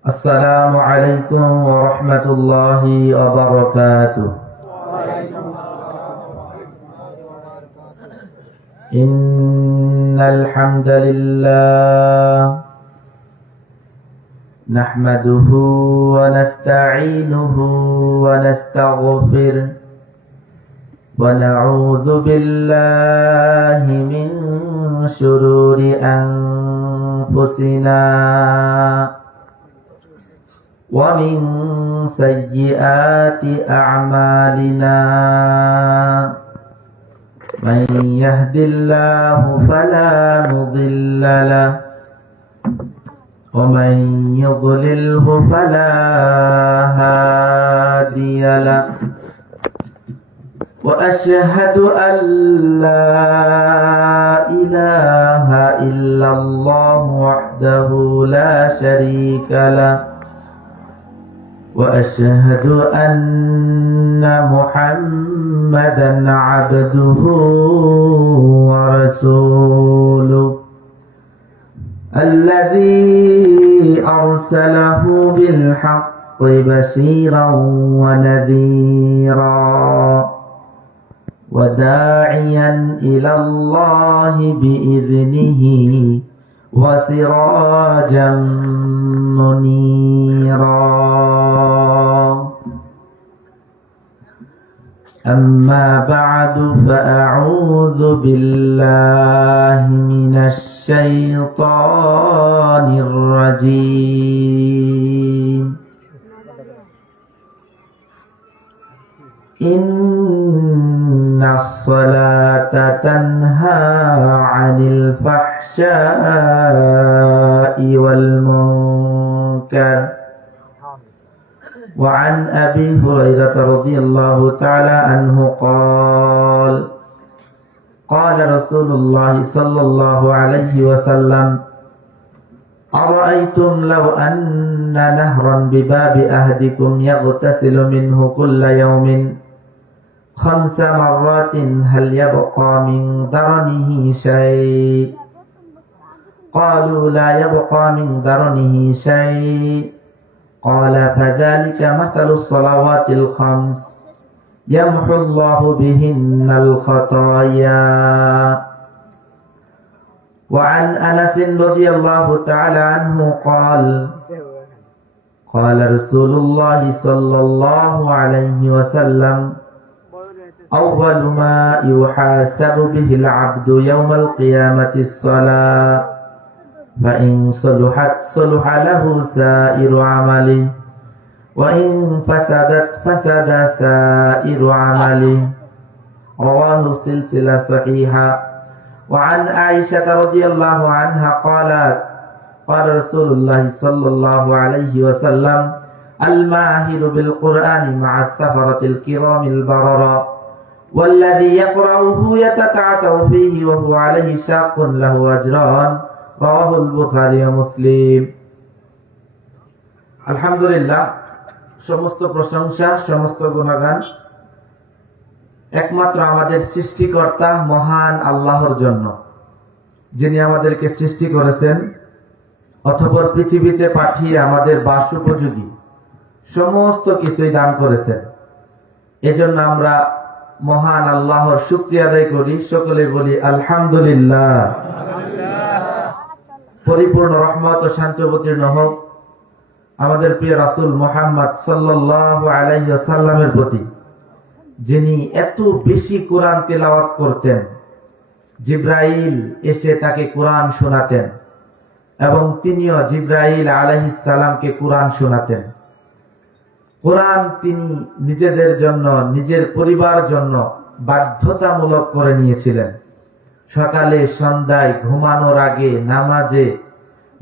السلام عليكم ورحمة الله وبركاته. إن الحمد لله نحمده ونستعينه ونستغفره ونعوذ بالله من شرور أنفسنا ومن سيئات أعمالنا. من يهد الله فلا مضل له ومن يضلله فلا هادي له. وأشهد أن لا إله إلا الله وحده لا شريك له. وأشهد أن محمدا عبده ورسوله الذي أرسله بالحق بشيرا ونذيرا وداعيا إلى الله بإذنه وسراجا منيرا. أما بعد فأعوذ بالله من الشيطان الرجيم. إن الصلاة تنهى عن الفحشاء والمنكر. وعن أبي هريرة رضي الله تعالى عنه قال قال رسول الله صلى الله عليه وسلم أرأيتم لو أن نهرا بباب أحدكم يغتسل منه كل يوم 5 مرات هل يبقى من درنه شيء؟ قالوا لا يبقى من درنه شيء. قال فذلك مثل الصلوات الخمس يمحو الله بهن الخطايا. وعن أنس رضي الله تعالى عنه قال قال رسول الله صلى الله عليه وسلم أول ما يحاسب به العبد يوم القيامة الصلاة فإن صلحت صلح له سائر عمله وإن فسدت فسد سائر عمله. رواه سلسلة صحيحة. وعن عائشة رضي الله عنها قالت قال رسول الله صلى الله عليه وسلم الماهر بالقرآن مع السفرة الكرام البررة والذي يقرأه يتتعتع فيه وهو عليه شاق له أجران. রাওয়াহুল বুখারী ও মুসলিম। আলহামদুলিল্লাহ, সমস্ত প্রশংসা সমস্ত গুণগান একমাত্র আমাদের সৃষ্টিকর্তা মহান আল্লাহর জন্য, যিনি আমাদেরকে সৃষ্টি করেছেন অতঃপর পৃথিবীতে পাঠিয়ে আমাদের বাস উপযোগী সমস্ত কিছুই দান করেছেন। এজন্য আমরা মহান আল্লাহর শুকরিয়া আদায় করি, সকলে বলি আলহামদুলিল্লাহ। পরিপূর্ণ রহমত ও শান্তি অবতীর্ণ হোক আমাদের প্রিয় রাসূল মুহাম্মদ সাল্লাল্লাহু আলাইহি ওয়াসাল্লামের প্রতি, যিনি এত বেশি কোরআন তেলাওয়াত করতেন। জিবরাইল এসে তাকে কোরআন শোনাতেন এবং তিনিও জিবরাইল আলাইহিস সালামকে কোরআন শোনাতেন। কোরআন তিনি নিজেদের জন্য, নিজের পরিবার জন্য বাধ্যতামূলক করে নিয়েছিলেন। সকালে সন্ধ্যায় ঘুমানোর আগে নামাজে,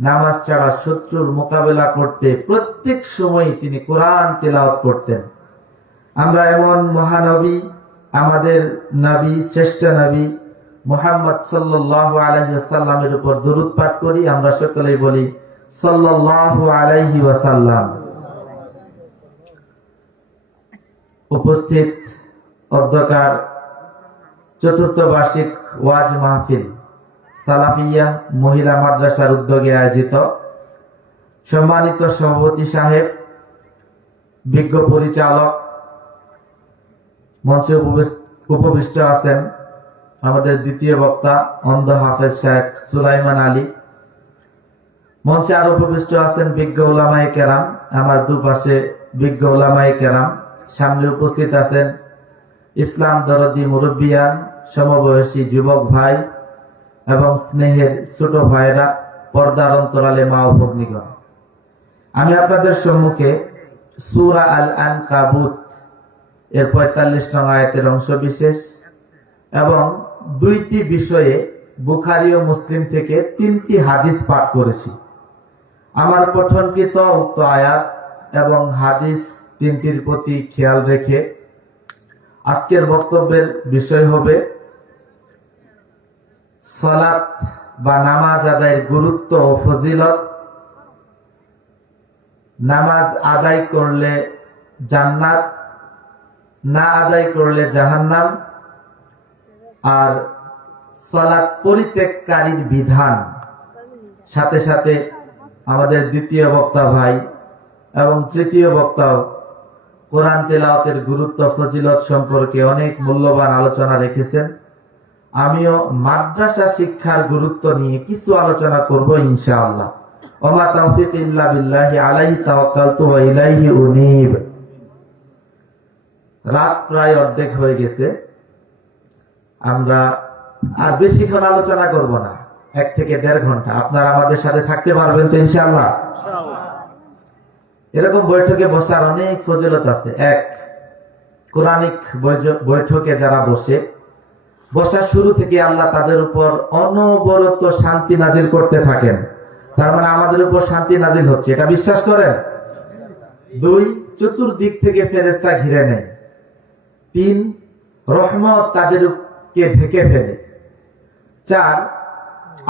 নামাজ ছাড়া শত্রুর মোকাবেলা করতে প্রত্যেক সময় তিনি কোরআন তেলাওয়াত করতেন। আমরা এমন মহানবী, আমাদের নবী, শ্রেষ্ঠ নবী মুহাম্মদ সাল্লাল্লাহু আলাইহি ওয়াসাল্লামের উপর দরুদ পাঠ করি। আমরা সকলেই বলি সাল্লাল্লাহু আলাইহি ওয়াসাল্লাম। উপস্থিত অধ্যকার চতুর্থ বার্ষিক ওয়াজ মাহফিল সালাফিয়া মহিলা মাদ্রাসার উদ্যোগে আয়োজিত সম্মানিত সভাপতি সাহেব, বিজ্ঞ পরিচালক, মঞ্চে উপবিষ্ট আছেন আমাদের দ্বিতীয় বক্তা অন্ধ হাফেজ শেখ সুলাইমান আলী। মঞ্চে আরো উপবিষ্ট আছেন বিজ্ঞ উলামায়ে কেরাম, আমার দুপাশে বিজ্ঞ উলামায়ে কেরাম। সামনে উপস্থিত আছেন ইসলাম দরদি মুরব্বিয়ান, সমবয়সী যুবক ভাই এবং স্নেহের ছোট ভাইরা, পর্দার অন্তরালে মা ও ভগ্নীগণ। আমি আপনাদের সম্মুখে সূরা আল আনকাবুত এর ৪৫ নং আয়াতের অংশ বিশেষ এবং ২টি বিষয়ে বুখারী ও মুসলিম থেকে ৩টি হাদিস পাঠ করেছি। আমার পঠনকৃত উক্ত আয়াত এবং হাদিস ৩টির প্রতি খেয়াল রেখে আজকের বক্তব্যের বিষয় হবে সালাত বা নামাজ আদায়ের গুরুত্ব ও ফজিলত, নামাজ আদায় করলে জান্নাত, না আদায় করলে জাহান্নাম, আর সালাত পরিত্যাগকারীর বিধান। সাথে সাথে আমাদের দ্বিতীয় বক্তা ভাই এবং তৃতীয় বক্তা কোরআন তেলাওয়াতের গুরুত্ব ফজিলত সম্পর্কে অনেক মূল্যবান আলোচনা রেখেছেন। আমিও মাদ্রাসা শিক্ষার গুরুত্ব নিয়ে কিছু আলোচনা করব ইনশাআল্লাহ। ওমা তাওফিক ইল্লা বিল্লাহি আলাইহি তাওয়াক্কালতু ওয়া ইলাইহি উনীব। রাত প্রায় অর্ধেক হয়ে গেছে, আমরা আর বেশিক্ষণ আলোচনা করব না, 1 থেকে 1.5 ঘন্টা। আপনারা আমাদের সাথে থাকতে পারবেন তো ইনশাআল্লাহ? এরকম বৈঠকে বসার অনেক ফজিলত আছে। এক, কোরআনিক বৈঠকে যারা বসার শুরু থেকে আল্লাহ তাদের উপর অনবরত শান্তি নাজিল করতে থাকেন। তার মানে আমাদের উপর শান্তি নাজিল হচ্ছে, এটা বিশ্বাস করেন? 2, চতুর্দিক থেকে ফেরেশতা ঘিরে নেয়। 3, রহমত তাদেরকে ঢেকে ফেলে। 4,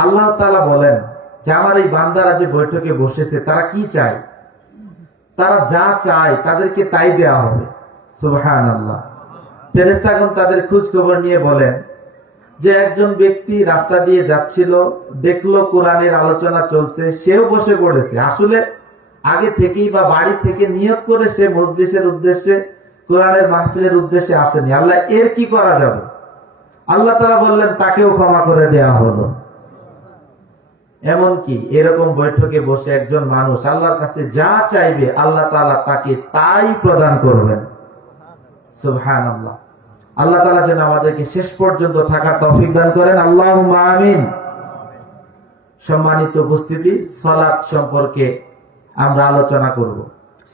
আল্লাহ তাআলা বলেন যে আমার এই বান্দারা যে বৈঠকে বসেছে তারা কি চায়, তারা যা চায় তাদেরকে তাই দেওয়া হবে। সুবহানাল্লাহ। ফেরেশতাগণ তাদের খোঁজ খবর নিয়ে বলেন যে একজন ব্যক্তি রাস্তা দিয়ে যাচ্ছিল, দেখলো কোরআনের আলোচনা চলছে, সেও বসে পড়েছে। আসলে আগে থেকেই বা বাড়ি থেকে নিয়ত করে সে মজলিসের উদ্দেশ্যে, কোরআনের মাহফিলের উদ্দেশ্যে আসেনি। আল্লাহ এর কি করা যাবে? আল্লাহ তাআলা বললেন তাকেও ক্ষমা করে দেয়া হলো। এমনকি এরকম বৈঠকে বসে একজন মানুষ আল্লাহর কাছে যা চাইবে আল্লাহ তাআলা তাকে তাই প্রদান করবেন। সুবহানাল্লাহ। আল্লাহ তাআলা যেন আমাদেরকে শেষ পর্যন্ত থাকার তৌফিক দান করেন, আল্লাহুম্মা আমিন। সম্মানিত উপস্থিতি, সালাত সম্পর্কে আমরা আলোচনা করব।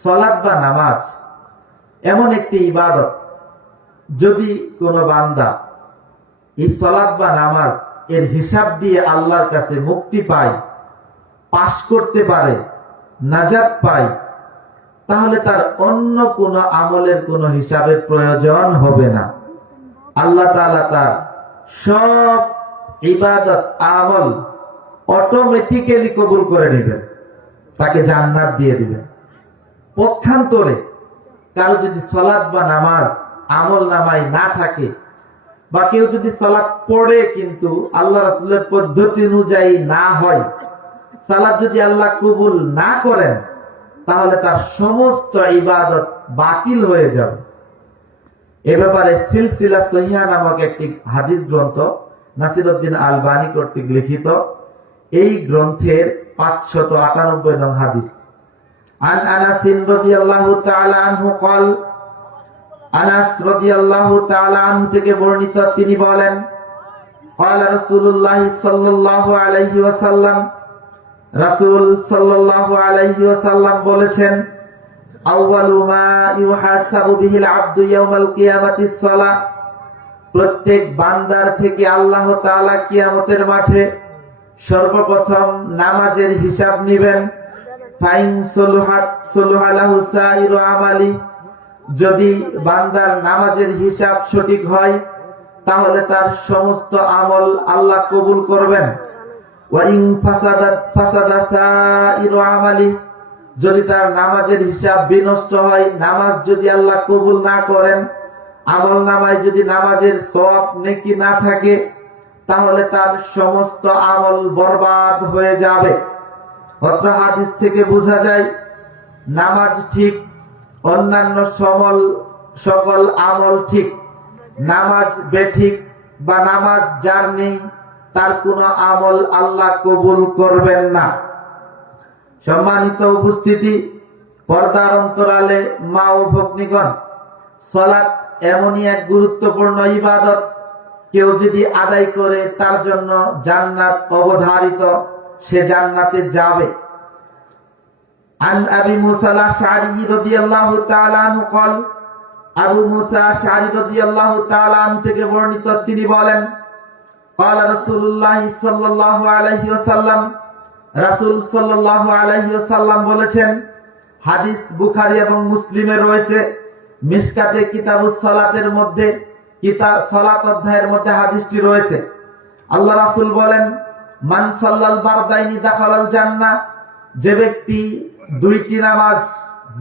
সালাত বা নামাজ এমন একটি ইবাদত, যদি কোনো বান্দা এই সালাত বা নামাজ এর হিসাব দিয়ে আল্লাহর কাছে মুক্তি পায়, পাশ করতে পারে, নাজাত পায়, তাহলে তার অন্য কোনো আমলের কোনো হিসাবের প্রয়োজন হবে না। আল্লাহ তাআলা তার সব ইবাদত আমল অটোমেটিক্যালি কবুল করে নেবেন, তাকে জান্নাত দিয়ে দিবেন। পক্ষান্তরে কারো যদি সালাত বা নামাজ আমল নামায় না থাকে, বা কেউ যদি সালাত পড়ে কিন্তু আল্লাহ রাসূলের পদ্ধতি অনুযায়ী না হয়, সালাত যদি আল্লাহ কবুল না করেন, তাহলে তার সমস্ত ইবাদত বাতিল হয়ে যাবে। এ ব্যাপারে সিলসিলা সহিহা নামক একটি হাদিস গ্রন্থ নাসিরউদ্দিন আলবানী কর্তৃক লিখিত, এই গ্রন্থের 598 নং হাদিস। আন আনাস রাদিয়াল্লাহু তাআলা আনহু قال, আনাস রাদিয়াল্লাহু তাআলা আনহু থেকে বর্ণিত, তিনি বলেন, قال রাসূলুল্লাহ সাল্লাল্লাহু আলাইহি ওয়াসাল্লাম, রাসূল সাল্লাল্লাহু আলাইহি ওয়াসাল্লাম বলেছেন, আউয়ালু মা ইউহাসাবু বিহিল আবদু ইয়াউমাল কিয়ামাতিস সালাহ। প্রত্যেক বান্দার থেকে আল্লাহ তাআলা কিয়ামতের মাঠে সর্বপ্রথম নামাজের হিসাব নেবেন। ফাইন সলুহাত সলুহালাহু সাইরু আমালি। যদি বান্দার নামাজের হিসাব সঠিক হয়, তাহলে তার সমস্ত আমল আল্লাহ কবুল করবেন। ওয়া ইন ফাসাদাত ফাসাদা সাইরু আমালি। যদি তার নামাজের হিসাব বিনষ্ট হয়, নামাজ যদি আল্লাহ কবুল না করেন, আমল নামায় যদি নামাজের সওয়াব নেকি না থাকে, তাহলে তার সমস্ত আমল বরবাদ হয়ে যাবে। অত্র হাদিস থেকে বোঝা যায় নামাজ ঠিক, অন্যান্য সকল আমল ঠিক। নামাজ বেঠিক বা নামাজ যার নেই তার কোনো আমল আল্লাহ কবুল করবেন না। সম্মানিত উপস্থিতি, পর্দার অন্তরালে মা ও ভগ্নীগণ, সালাত এমনই এক গুরুত্বপূর্ণ ইবাদত, কেউ যদি আদায় করে তার জন্য জান্নাত অবধারিত, সে জান্নাতে যাবে। আন আবি মুসা আল-আশআরী রাদিয়াল্লাহু তাআলা আনহু قال, আবু মুসা আশআরী রাদিয়াল্লাহু তাআলা আনহু থেকে বর্ণিত, তিনি বলেন, قال রাসূলুল্লাহ সাল্লাল্লাহু আলাইহি ওয়াসাল্লাম, রাসূল সাল্লাল্লাহু আলাইহি ওয়াসাল্লাম বলেছেন, হাদিস বুখারী এবং মুসলিমে রয়েছে। মিশকাতে কিতাবুস সালাতের মধ্যে সালাত অধ্যায়ের মধ্যে হাদিসটি রয়েছে। আল্লাহ রাসূল বলেন, মান সাল্লাল বারদাইনি দাখালাল জান্নাহ, যে ব্যক্তি দুইটি নামাজ,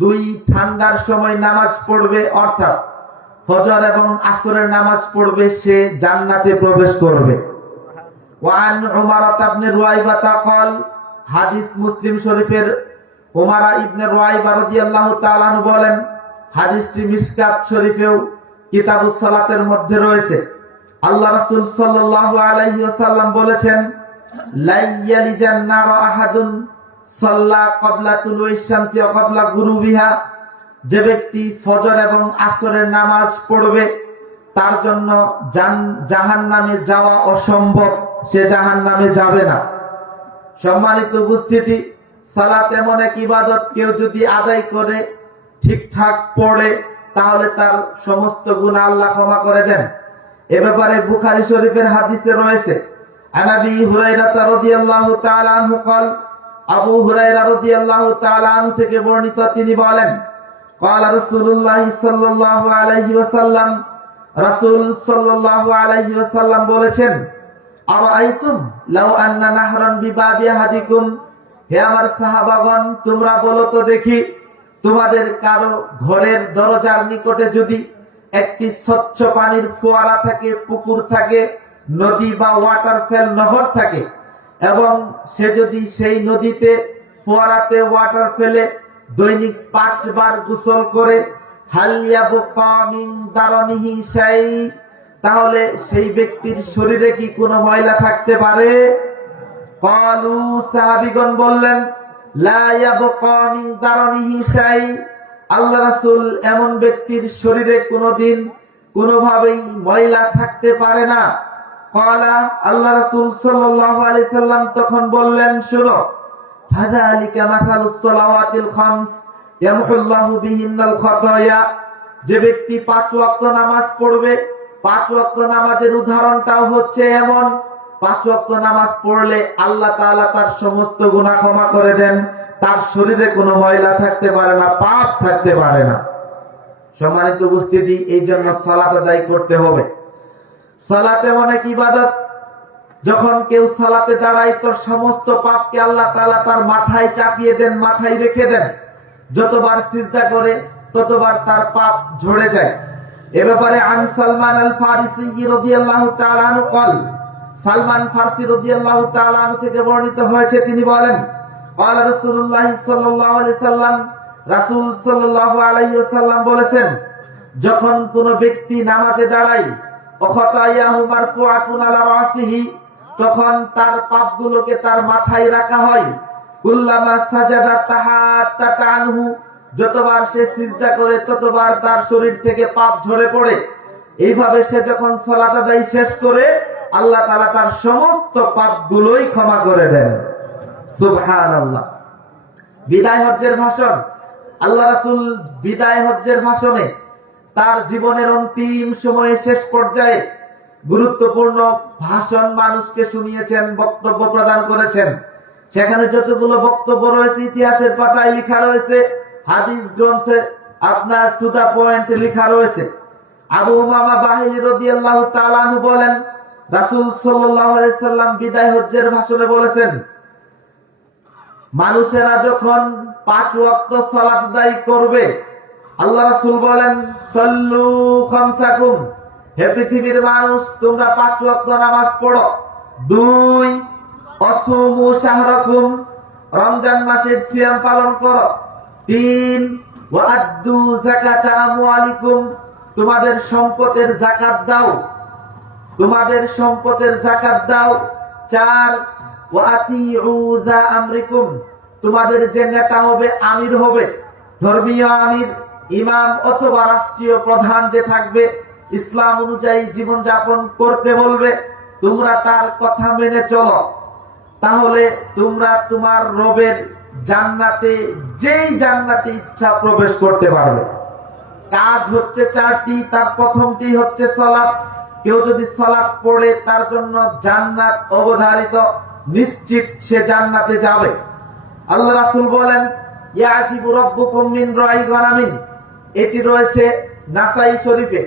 দুই ঠান্ডার সময় নামাজ পড়বে, অর্থাৎ ফজর এবং আসরের নামাজ পড়বে, সে জান্নাতে প্রবেশ করবে। ওয়ান উমারা ইবনে রুয়াইবা قال, হাদিস মুসলিম শরীফের উমারা ইবনে রুয়াইবা রাদিয়াল্লাহু তাআলা আনহু বলেন, হাদিসটি মিশকাত শরীফেও কিতাবুস সালাতের মধ্যে রয়েছে। আল্লাহ রাসূল সাল্লাল্লাহু আলাইহি ওয়াসাল্লাম বলেছেন, লা ইয়ালিজান নার আহাদুন সাল্লা ক্বাবলা তুলুইশ শামসি ওয়া ক্বাবলা গুরুবিহা, যে ব্যক্তি ফজর এবং আসরের নামাজ পড়বে তার জন্য জাহান্নামে যাওয়া অসম্ভব, সে জাহান্নামে যাবে না। সম্মানিত উপস্থিতি, সালাত এমন এক ইবাদত, কেউ যদি আদায় করে ঠিকঠাক পড়ে তাহলে তার সমস্ত গুনাহ আল্লাহ ক্ষমা করে দেন। এ ব্যাপারে বুখারী শরীফের হাদিসে রয়েছে, আন আবি হুরায়রা রাদিয়াল্লাহু তাআলা আনহু قال, আবু হুরায়রা রাদিয়াল্লাহু তাআলা আনহু থেকে বর্ণিত, তিনি বলেন, قال রাসূলুল্লাহ সাল্লাল্লাহু আলাইহি ওয়াসাল্লাম, রাসূল সাল্লাল্লাহু আলাইহি ওয়াসাল্লাম বলেছেন, আরাআইতুম লাউ আন্না নাহরান বিবাবি আহাদিকুম, হে আমার সাহাবাগণ, তোমরা বলো তো দেখি, তোমাদের কারো ঘরের দরজার নিকটে যদি একটি স্বচ্ছ পানির ফোয়ারা থাকে, পুকুর থাকে, নদী বা ওয়াটারফল নহর থাকে, এবং সে যদি সেই নদীতে, ফোয়ারাতে, ওয়াটারফলে দৈনিক 5 বার গোসল করে, হাল ইয়াবকা মিন দারনিহি শাই, তাহলে সেই ব্যক্তির শরীরে কি কোনো ময়লা থাকতে পারে? ক্বালু, সাহাবীগণ বললেন, লা ইয়াবকা মিন দারনিহি শাই, আল্লাহ রাসূল, এমন ব্যক্তির শরীরে কোনোদিন কোনোভাবেই ময়লা থাকতে পারে না। ক্বালা, আল্লাহ রাসূল সাল্লাল্লাহু আলাইহি সাল্লাম তখন বললেন, শোনো, ফাযালিকা মাসালুস সালাওয়াতিল খামস ইয়ামহুল্লাহু বিহিন্নাল খাতায়া, যে ব্যক্তি 5 ওয়াক্ত নামাজ পড়বে, 5 ওয়াক্ত নামাজের উদাহরণটাও হচ্ছে এমন, 5 ওয়াক্ত নামাজ পড়লে আল্লাহ তাআলা তার সমস্ত গুনাহ ক্ষমা করে দেন, তার শরীরে কোনো ময়লা থাকতে পারে না, পাপ থাকতে পারে না। সম্মানিত উপস্থিতি, এই জন্য সালাত আদায় করতে হবে। সালাত এমন এক ইবাদত, যখন কেউ সালাতে দাঁড়ায় তোর সমস্ত পাপকে আল্লাহ তাআলা তার মাথায় চাপিয়ে দেন, মাথায় রেখে দেন। যতবার সিজদা করে ততবার তার পাপ ঝরে যায়। এ ব্যাপারে আন সালমান আল ফারিসি রাদিয়াল্লাহু তাআলা আনহু قال, সালমান ফারসি রাদিয়াল্লাহু তাআলা আনহু থেকে বর্ণিত হয়েছে, তিনি বলেন, قال রাসূলুল্লাহ সাল্লাল্লাহু আলাইহি সাল্লাম, রাসূল সাল্লাল্লাহু আলাইহি ওয়াসাল্লাম বলেছেন, যখন কোন ব্যক্তি নামাজে দাঁড়ায়, অখতায়াহু মারফুআতুন আলা রাসিহি, তখন তার পাপগুলোকে তার মাথায় রাখা হয়। কুল্লামা সাজাদা তাহাত্তাত আনহু, যতবার সে সিজদা করে ততবার তার শরীর থেকে পাপ ঝরে পড়ে। এইভাবে সে যখন সালাত আদায় শেষ করে, আল্লাহ তাআলা তার সমস্ত পাপগুলোই ক্ষমা করে দেন। সুবহানাল্লাহ। বিদায় হজ্জের ভাষণ, আল্লাহ রাসূল বিদায় হজ্জের ভাষণে তার জীবনের অন্তিম সময়ে, শেষ পর্যায়ে গুরুত্বপূর্ণ ভাষণ মানুষকে শুনিয়েছেন, বক্তব্য প্রদান করেছেন। সেখানে যতগুলো বক্তব্য রয়েছে ইতিহাসের পাতায় লেখা রয়েছে, হাদিস গ্রন্থে আপনার টু দা পয়েন্ট লেখা রয়েছে। আবু উমামা বাহিলি রাদিয়াল্লাহু তাআলা আনহু বলেন, রাসূল সাল্লাল্লাহু আলাইহি সাল্লাম বিদায় হজ্জের ভাষণে বলেছেন, মানুষেরা যখন 5 ওয়াক্ত সালাত আদায় করবে, আল্লাহ রাসূল বলেন, সাল্লু খামসাকুম, হে পৃথিবীর মানুষ, তোমরা 5 ওয়াক্ত নামাজ পড়ো। 2, অসুমু শাহরাকুম, রমজান মাসের সিয়াম পালন করো। 3 ওয়াআদ্দু যাকাতা আমওয়ালিকুম, তোমাদের সম্পদের যাকাত দাও, তোমাদের সম্পদের যাকাত দাও। 4 ওয়াতিউ যা আমরিকুম, তোমাদের যে নেতা হবে, আমির হবে, ধর্মীয় আমির, ইমাম অথবা রাষ্ট্রীয় প্রধান যে থাকবে, ইসলাম অনুযায়ী জীবন যাপন করতে বলবে, তোমরা তার কথা মেনে চলো, তাহলে তোমরা তোমার রবের জান্নাতে যেই জান্নাতে ইচ্ছা প্রবেশ করতে পারবে। কাজ হচ্ছে 4টি, তার প্রথমটি হচ্ছে সালাত। কেউ যদি সালাত পড়ে তার জন্য জান্নাত অবধারিত, নিশ্চিত সে জান্নাতে যাবে। আল্লাহ রাসূল বলেন, ইয়াজিবু রাব্বুকুম মিন রাই গনামিন, এটি রয়েছে নাসাই শরীফে,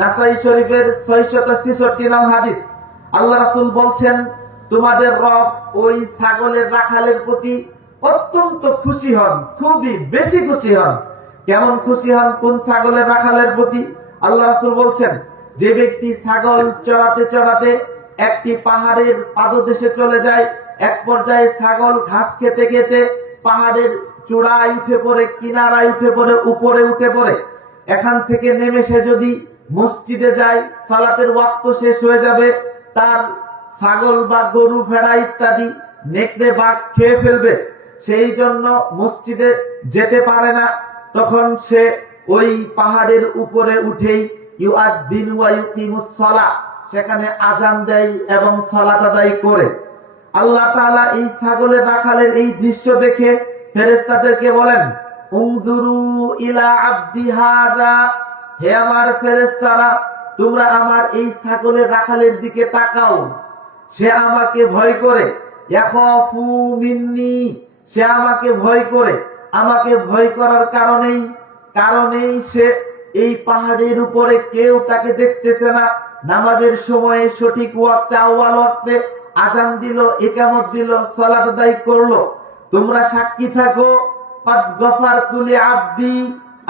নাসাই শরীফের 666 নং হাদিস। আল্লাহ রাসূল বলছেন, তোমাদের রব ওই ছাগলের রাখালের প্রতি অত্যন্ত খুশি হন, খুবই বেশি খুশি হন। কেমন খুশি হন কোন ছাগলের রাখালের প্রতি? আল্লাহ রাসূল বলছেন, যে ব্যক্তি ছাগল চড়াতে চড়াতে একটি পাহাড়ের পাদদেশে চলে যায়, এক পর্যায়ে ছাগল ঘাস খেতে খেতে পাহাড়ের চূড়ায় উঠে পড়ে, কিনারায় উঠে পড়ে, উপরে উঠে পড়ে, এখান থেকে নেমে সে যদি মসজিদে যায়, সালাতের ওয়াক্ত শেষ হয়ে যাবে, তার ছাগল বা গরু ভেড়া ইত্যাদি নেকড়ে বাঘ খেয়ে ফেলবে, সেই জন্য মসজিদে যেতে পারে না। তখন সে ওই পাহাড়ের উপরে উঠেই ইউআদ্দিন ওয়া ইউকিমুস সালাহ, সেখানে আজান দেয় এবং সালাত আদায় করে। আল্লাহ তাআলা এই ছাগলের রাখালের এই দৃশ্য দেখে ফেরেশতাদেরকে বলেন, উনজুরু ইলা আবদি হাযা, হে আমার ফেরেশতারা, তোমরা আমার এই ছাগলের রাখালের দিকে তাকাও, সে আমাকে ভয় করে। ইয়াখাফু মিন্নি, সে আমাকে ভয় করে। আমাকে ভয় করার কারণেই সে এই পাহাড়ের উপরে কেউ তাকে দেখতেছে না, নামাজের সময়ে সঠিক ওয়াক্তে, আউয়াল ওয়াক্তে আজান দিল, ইকামত দিল, সালাত আদায় করলো। তোমরা সাক্ষী থাকো, কাদ গফারতু লিআবদি,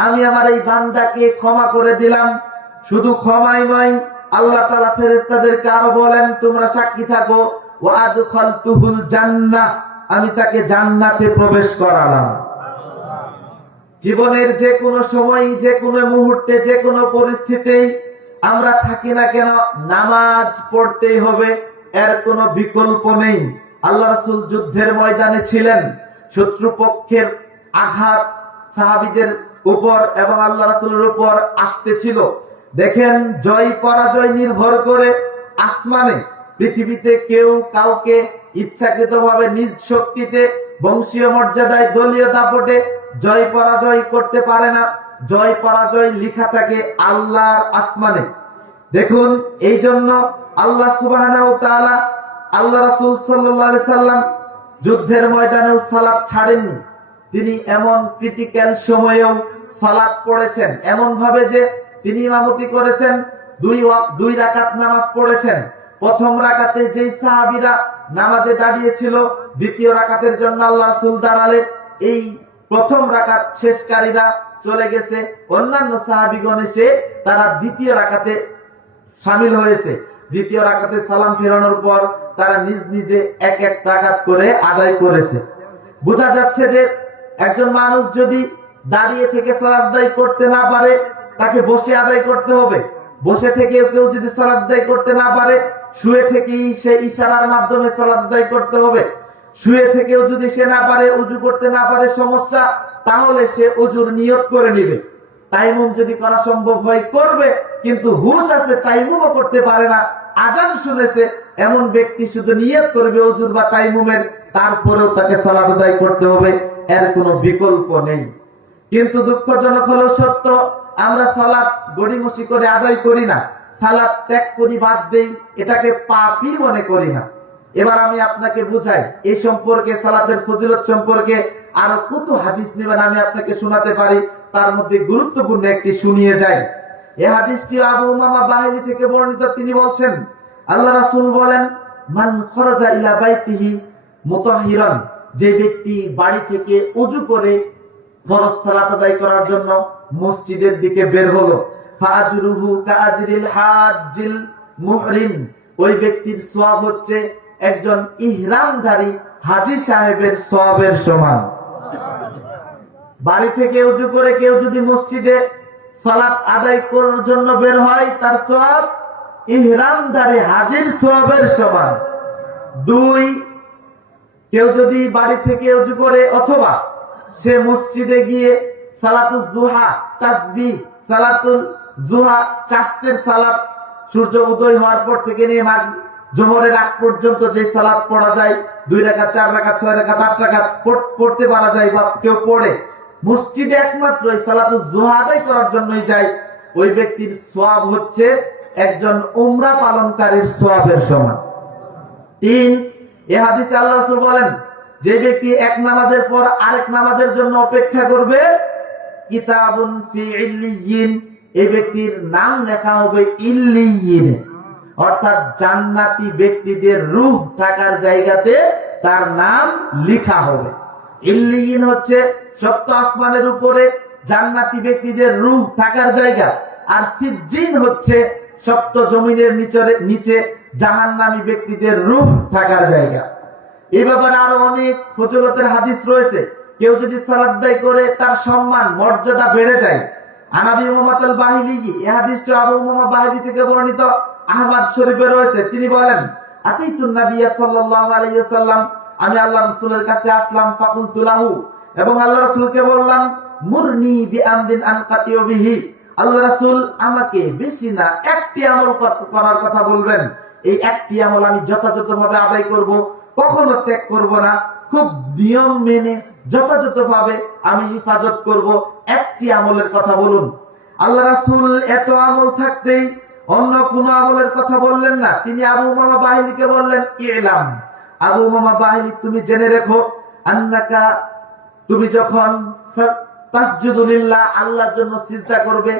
আমি আমার এই বান্দাকে ক্ষমা করে দিলাম। শুধু ক্ষমাই নয়, আল্লাহ তাআলা ফেরেশতাদেরকে আরো বলেন, তোমরা সাক্ষী থাকো, ওয়া আদখালতুহুল জান্নাহ, আমি তাকে জান্নাতে প্রবেশ করালাম। জীবনের যে কোনো সময়, যে কোনো মুহূর্তে, যে কোনো পরিস্থিতিতেই আমরা থাকি না কেন, নামাজ পড়তেই হবে, এর কোনো বিকল্প নেই। আল্লাহ রাসূল যুদ্ধের ময়দানে ছিলেন, শত্রুপক্ষের আঘাত সাহাবীদের উপর এবং আল্লাহ রাসূলের উপর আসতেছিল। দেখেন, জয় পরাজয় নির্ভর করে আসমানে। পৃথিবীতে কেউ কাউকে ইচ্ছাকৃতভাবে নিজ শক্তিতে, বংশীয় মর্যাদায়, দলীয় দাপটে জয় পরাজয় করতে পারে না। জয় পরাজয় লিখা থাকে আল্লাহর আসমানে। দেখুন, এই জন্য আল্লাহ সুবহানাহু ওয়া তাআলা, আল্লাহ রাসূল সাল্লাল্লাহু আলাইহি সাল্লাম যুদ্ধের ময়দানেও সালাত ছাড়েননি। তিনি এমন ক্রিটিক্যাল সময়েও সালাত পড়েছেন, এমন ভাবে যে তিনি ইমামতি করেছেন, 2 রাকাত নামাজ পড়েছেন। প্রথম রাকাতে যেই সাহাবীরা নামাজে দাঁড়িয়েছিল, দ্বিতীয় রাকাতের জন্য আল্লাহ রাসূল দাঁড়ালে এই প্রথম রাকাত শেষকারীরা চলে গেছে, অন্যান্য সাহাবীগণ এসে তারা দ্বিতীয় রাকাতে শামিল হয়েছে। দ্বিতীয় রাকাতে সালাম ফেরানোর পর তারা নিজ নিজে এক এক রাকাত করে আদায় করেছে। বোঝা যাচ্ছে যে একজন মানুষ যদি দাঁড়িয়ে থেকে সালাত আদায় করতে না পারে, তাকে বসে আদায় করতে হবে। বসে থেকে কেউ যদি সালাত আদায় করতে না পারে, শুয়ে থেকেই সে ইশারার মাধ্যমে সালাত আদায় করতে হবে। শুয়ে থেকেও যদি সে না পারে, ওযু করতে না পারে, সমস্যা, তাহলে সে ওযুর নিয়ত করে নেবে। তাইমুম যদি করা সম্ভব হয় করবে, কিন্তু হুশ আছে তাইমুমও করতে পারে না, আজান শুনেছে, এমন ব্যক্তি শুধু নিয়ত করবে ওযুর বা তাইমুমের, তারপরেও তাকে সালাত আদায় করতে হবে, এর কোনো বিকল্প নেই। কিন্তু দুঃখজনক হলো সত্য, আমরা সালাত গড়িমসি করে আদায় করি না, সালাত ত্যাগ করি, বাদ দেই, এটাকে পাপই মনে করি না। এবার আমি আপনাকে বুঝাই এই সম্পর্কে, সালাতের ফজিলত সম্পর্কে আরো কত হাদিস নেবেন আমি আপনাকে শোনাতে পারি, তার মধ্যে গুরুত্বপূর্ণ একটি শুনিয়ে যাই। এই হাদিসটি আবু উমামা বাহিনী থেকে বর্ণিত। তিনি বলছেন, আল্লাহ রাসূল বলেন, মান খরাজা ইলা বাইতিহি মুতাহহিরান, যে ব্যক্তি বাড়ি থেকে ওযু করে ফরজ সালাত আদায় করার জন্য মসজিদের দিকে বের হলো, ফাজরুহু কাআজরিল হাজ্জিল মুহরিম, ওই ব্যক্তির সওয়াব হচ্ছে একজন ইহরামধারী হাজী সাহেবের সওয়াবের সমান। বাড়ি থেকে উজু করে কেউ যদি মসজিদে সালাত আদায় করার জন্য বের হয়, তার সওয়াব ইহরামধারী হাজীর সওয়াবের সমান। 2, কেউ যদি বাড়ি থেকে উজু করে অথবা সে মসজিদে গিয়ে সালাতুল জুহা, তাসবিহ, সালাতুল জুহা, চাষতের সালাত, সূর্য উদয় হওয়ার পর থেকে নিয়ে জোহরের আগ পর্যন্ত যে সালাত পড়া যায়, 2 রাকাত, 4 রাকাত, 6 রাকাত, 8 রাকাত পড়তে পারা যায় বা কেউ পড়ে, মসজিদে একমাত্র এই সালাতুল জুহা আদায় করার জন্যই যায়, ওই ব্যক্তির সওয়াব হচ্ছে একজন উমরা পালনকারীর সওয়াবের সমান। 3, এই হাদিসে আল্লাহ রাসূল বলেন, যে ব্যক্তি এক নামাজের পর আরেক নামাজের জন্য অপেক্ষা করবে, কিতাবুন ফি ইল্লিয়িন, এই ব্যক্তির নাম লেখা হবে ইল্লিয়িন, অর্থাৎ জান্নাতি ব্যক্তিদের রূহ থাকার জায়গাতে তার নাম লেখা হবে। ইল্লিয়িন হচ্ছে সপ্ত আসমানের উপরে জান্নাতি ব্যক্তিদের রূহ থাকার জায়গা, আর সিজ্জিন হচ্ছে সপ্ত জমিনের নিচে জাহান্নামী ব্যক্তিদের রূহ থাকার জায়গা। এই ব্যাপারে আরো অনেক ফজিলতের হাদিস রয়েছে। কেউ যদি সালাত আদায় করে তার সম্মান মর্যাদা বেড়ে যায়। আনাবি উমামাত আল বাহিলি, এই হাদিসটা আবু উমামা বাহিলি থেকে বর্ণিত, আহমদ শরীফে রয়েছে। তিনি বলেন, আতাইতুন নাবিয়্য সাল্লাল্লাহু আলাইহি ওয়াসাল্লাম, আমি আল্লাহর রাসূলের কাছে আসলাম, ফাকুলতু লাহু, এবং আল্লাহ রাসূলকে বললাম, মুরনি বিআমদিন আনকাতিউ বিহি, আল্লাহ রাসূল আমাকে বেশি না একটি আমল করার কথা বলবেন, এই একটি আমল আমি যথাযথভাবে আদায় করব, কখনো ত্যাগ করব না, খুব নিয়ম মেনে যথাযথভাবে আমি হিফাজত করব, একটি আমলের কথা বলুন। আল্লাহ রাসূল এত আমল থাকতেই অন্য কোন আমলের কথা বললেন না। তিনি আবু উমামা বাহিলিকে বললেন, ইলাম, আবু উমামা বাহিলি, তুমি জেনে রেখো, আন্নাকা, তুমি যখন তাসজুদু লিল্লাহ, আল্লাহর জন্য সিজদা করবে,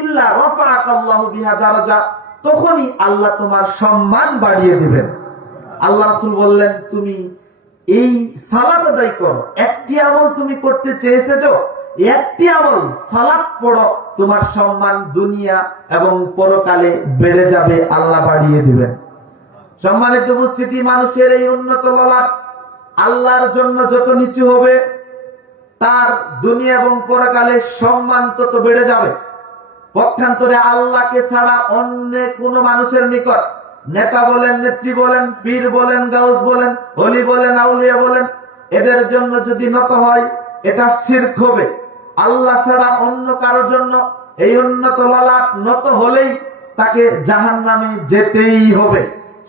ইল্লা রাফাআকাল্লাহু বিহা দারাজা, তখনই আল্লাহ তোমার সম্মান বাড়িয়ে দিবেন। আল্লাহ রাসূল বললেন, তুমি এই সালাত আদায় করো, একটি আমল তুমি করতে চেয়েছো, একটি আমল সালাত পড়ো, তোমার সম্মান দুনিয়া এবং পরকালে বেড়ে যাবে, আল্লাহ বাড়িয়ে দিবেন। সম্মানিত উপস্থিতি, মানুষের এই উন্নত ললাট আল্লাহর জন্য যত নিচু হবে, তার দুনিয়া এবং পরকালে সম্মান তত বেড়ে যাবে। পক্ষান্তরে আল্লাহকে ছাড়া অন্য কোন মানুষের নিকট, নেতা বলেন, নেত্রী বলেন, পীর বলেন, গাউস বলেন, ওলি বলেন, আউলিয়া বলেন, এদের জন্য যদি নত হয়, এটা শিরক হবে। আল্লাহ ছাড়া অন্য কারোর জন্য এই উন্নত ললাট নত হলেই তাকে জাহান্নামে যেতেই হবে।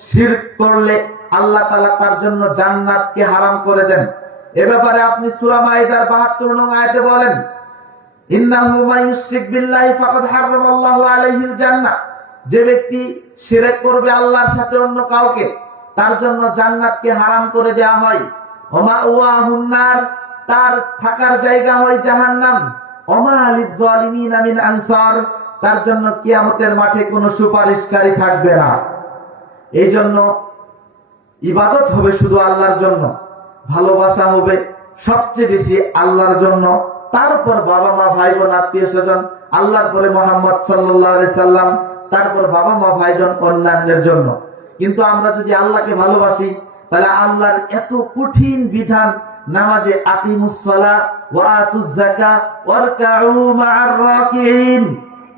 শিরক করলে আল্লাহ তাআলা তার জন্য জান্নাতকে হারাম করে দেন। এ ব্যাপারে আপনি সূরা মাইদার ৭২ নং আয়াতে বলেন, ইন্নাহু মাইয়ুশরিক বিল্লাহি ফাকাদ হারামাল্লাহু আলাইহিল জান্নাহ, যে ব্যক্তি শিরক করবে আল্লাহর সাথে অন্য কাউকে, তার জন্য জান্নাতকে হারাম করে দেওয়া হয়। ওমা ওয়াহুন নার, তার থাকার জায়গা হয় জাহান্নাম। ওমা লিয-যালিমিনা মিন আনসার, তার জন্য কিয়ামতের মাঠে কোনো সুপারিশকারী থাকবে না। এই জন্য ইবাদত হবে শুধু আল্লাহর জন্য, ভালোবাসা হবে সবচেয়ে বেশি আল্লাহর জন্য, তারপর বাবা মা ভাই বোন আত্মীয় স্বজন, আল্লাহর পরে মুহাম্মদ সাল্লাল্লাহু আলাইহি সাল্লাম, তারপর বাবা মা ভাইজন অন্যান্যের জন্য। কিন্তু আমরা যদি আল্লাহকে ভালোবাসি, তাহলে আল্লাহর এত কঠিন বিধান, নামাজে আকিমুস সালাহ ওয়া আতুজ যাকাত ওয়ারকাউ মা'আর রাকিঈন,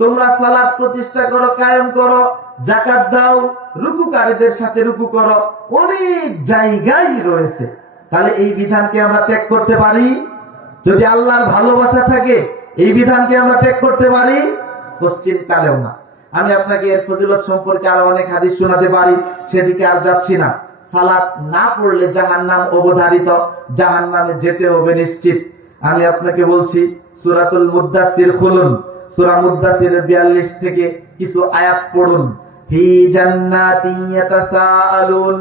তোমরা সালাত প্রতিষ্ঠা করো, কায়েম করো, যাকাত দাও, রুকুকারীদের সাথে রুকু করো, অনেক জায়গায় রয়েছে। তাহলে এই বিধানকে আমরা ত্যাগ করতে পারি? যদি আল্লাহর ভালোবাসা থাকে, এই বিধানকে আমরা ত্যাগ করতে পারি? পশ্চিম কালেও না। আমি আপনাকে এর ফজিলত সম্পর্কে আরো অনেক হাদিস শোনাতে পারি, সেদিকে আর যাচ্ছি না। সালাত না পড়লে জাহান্নাম অবধারিত, জাহান্নামে যেতে হবে নিশ্চিত। আমি আপনাকে বলছি, সূরাতুল মুদ্দাসসির খুলুন, সূরা মুদ্দাসসিরের 42 থেকে কিছু আয়াত পড়ুন। ফি জান্নাতিন ইয়াতাসাআলুন,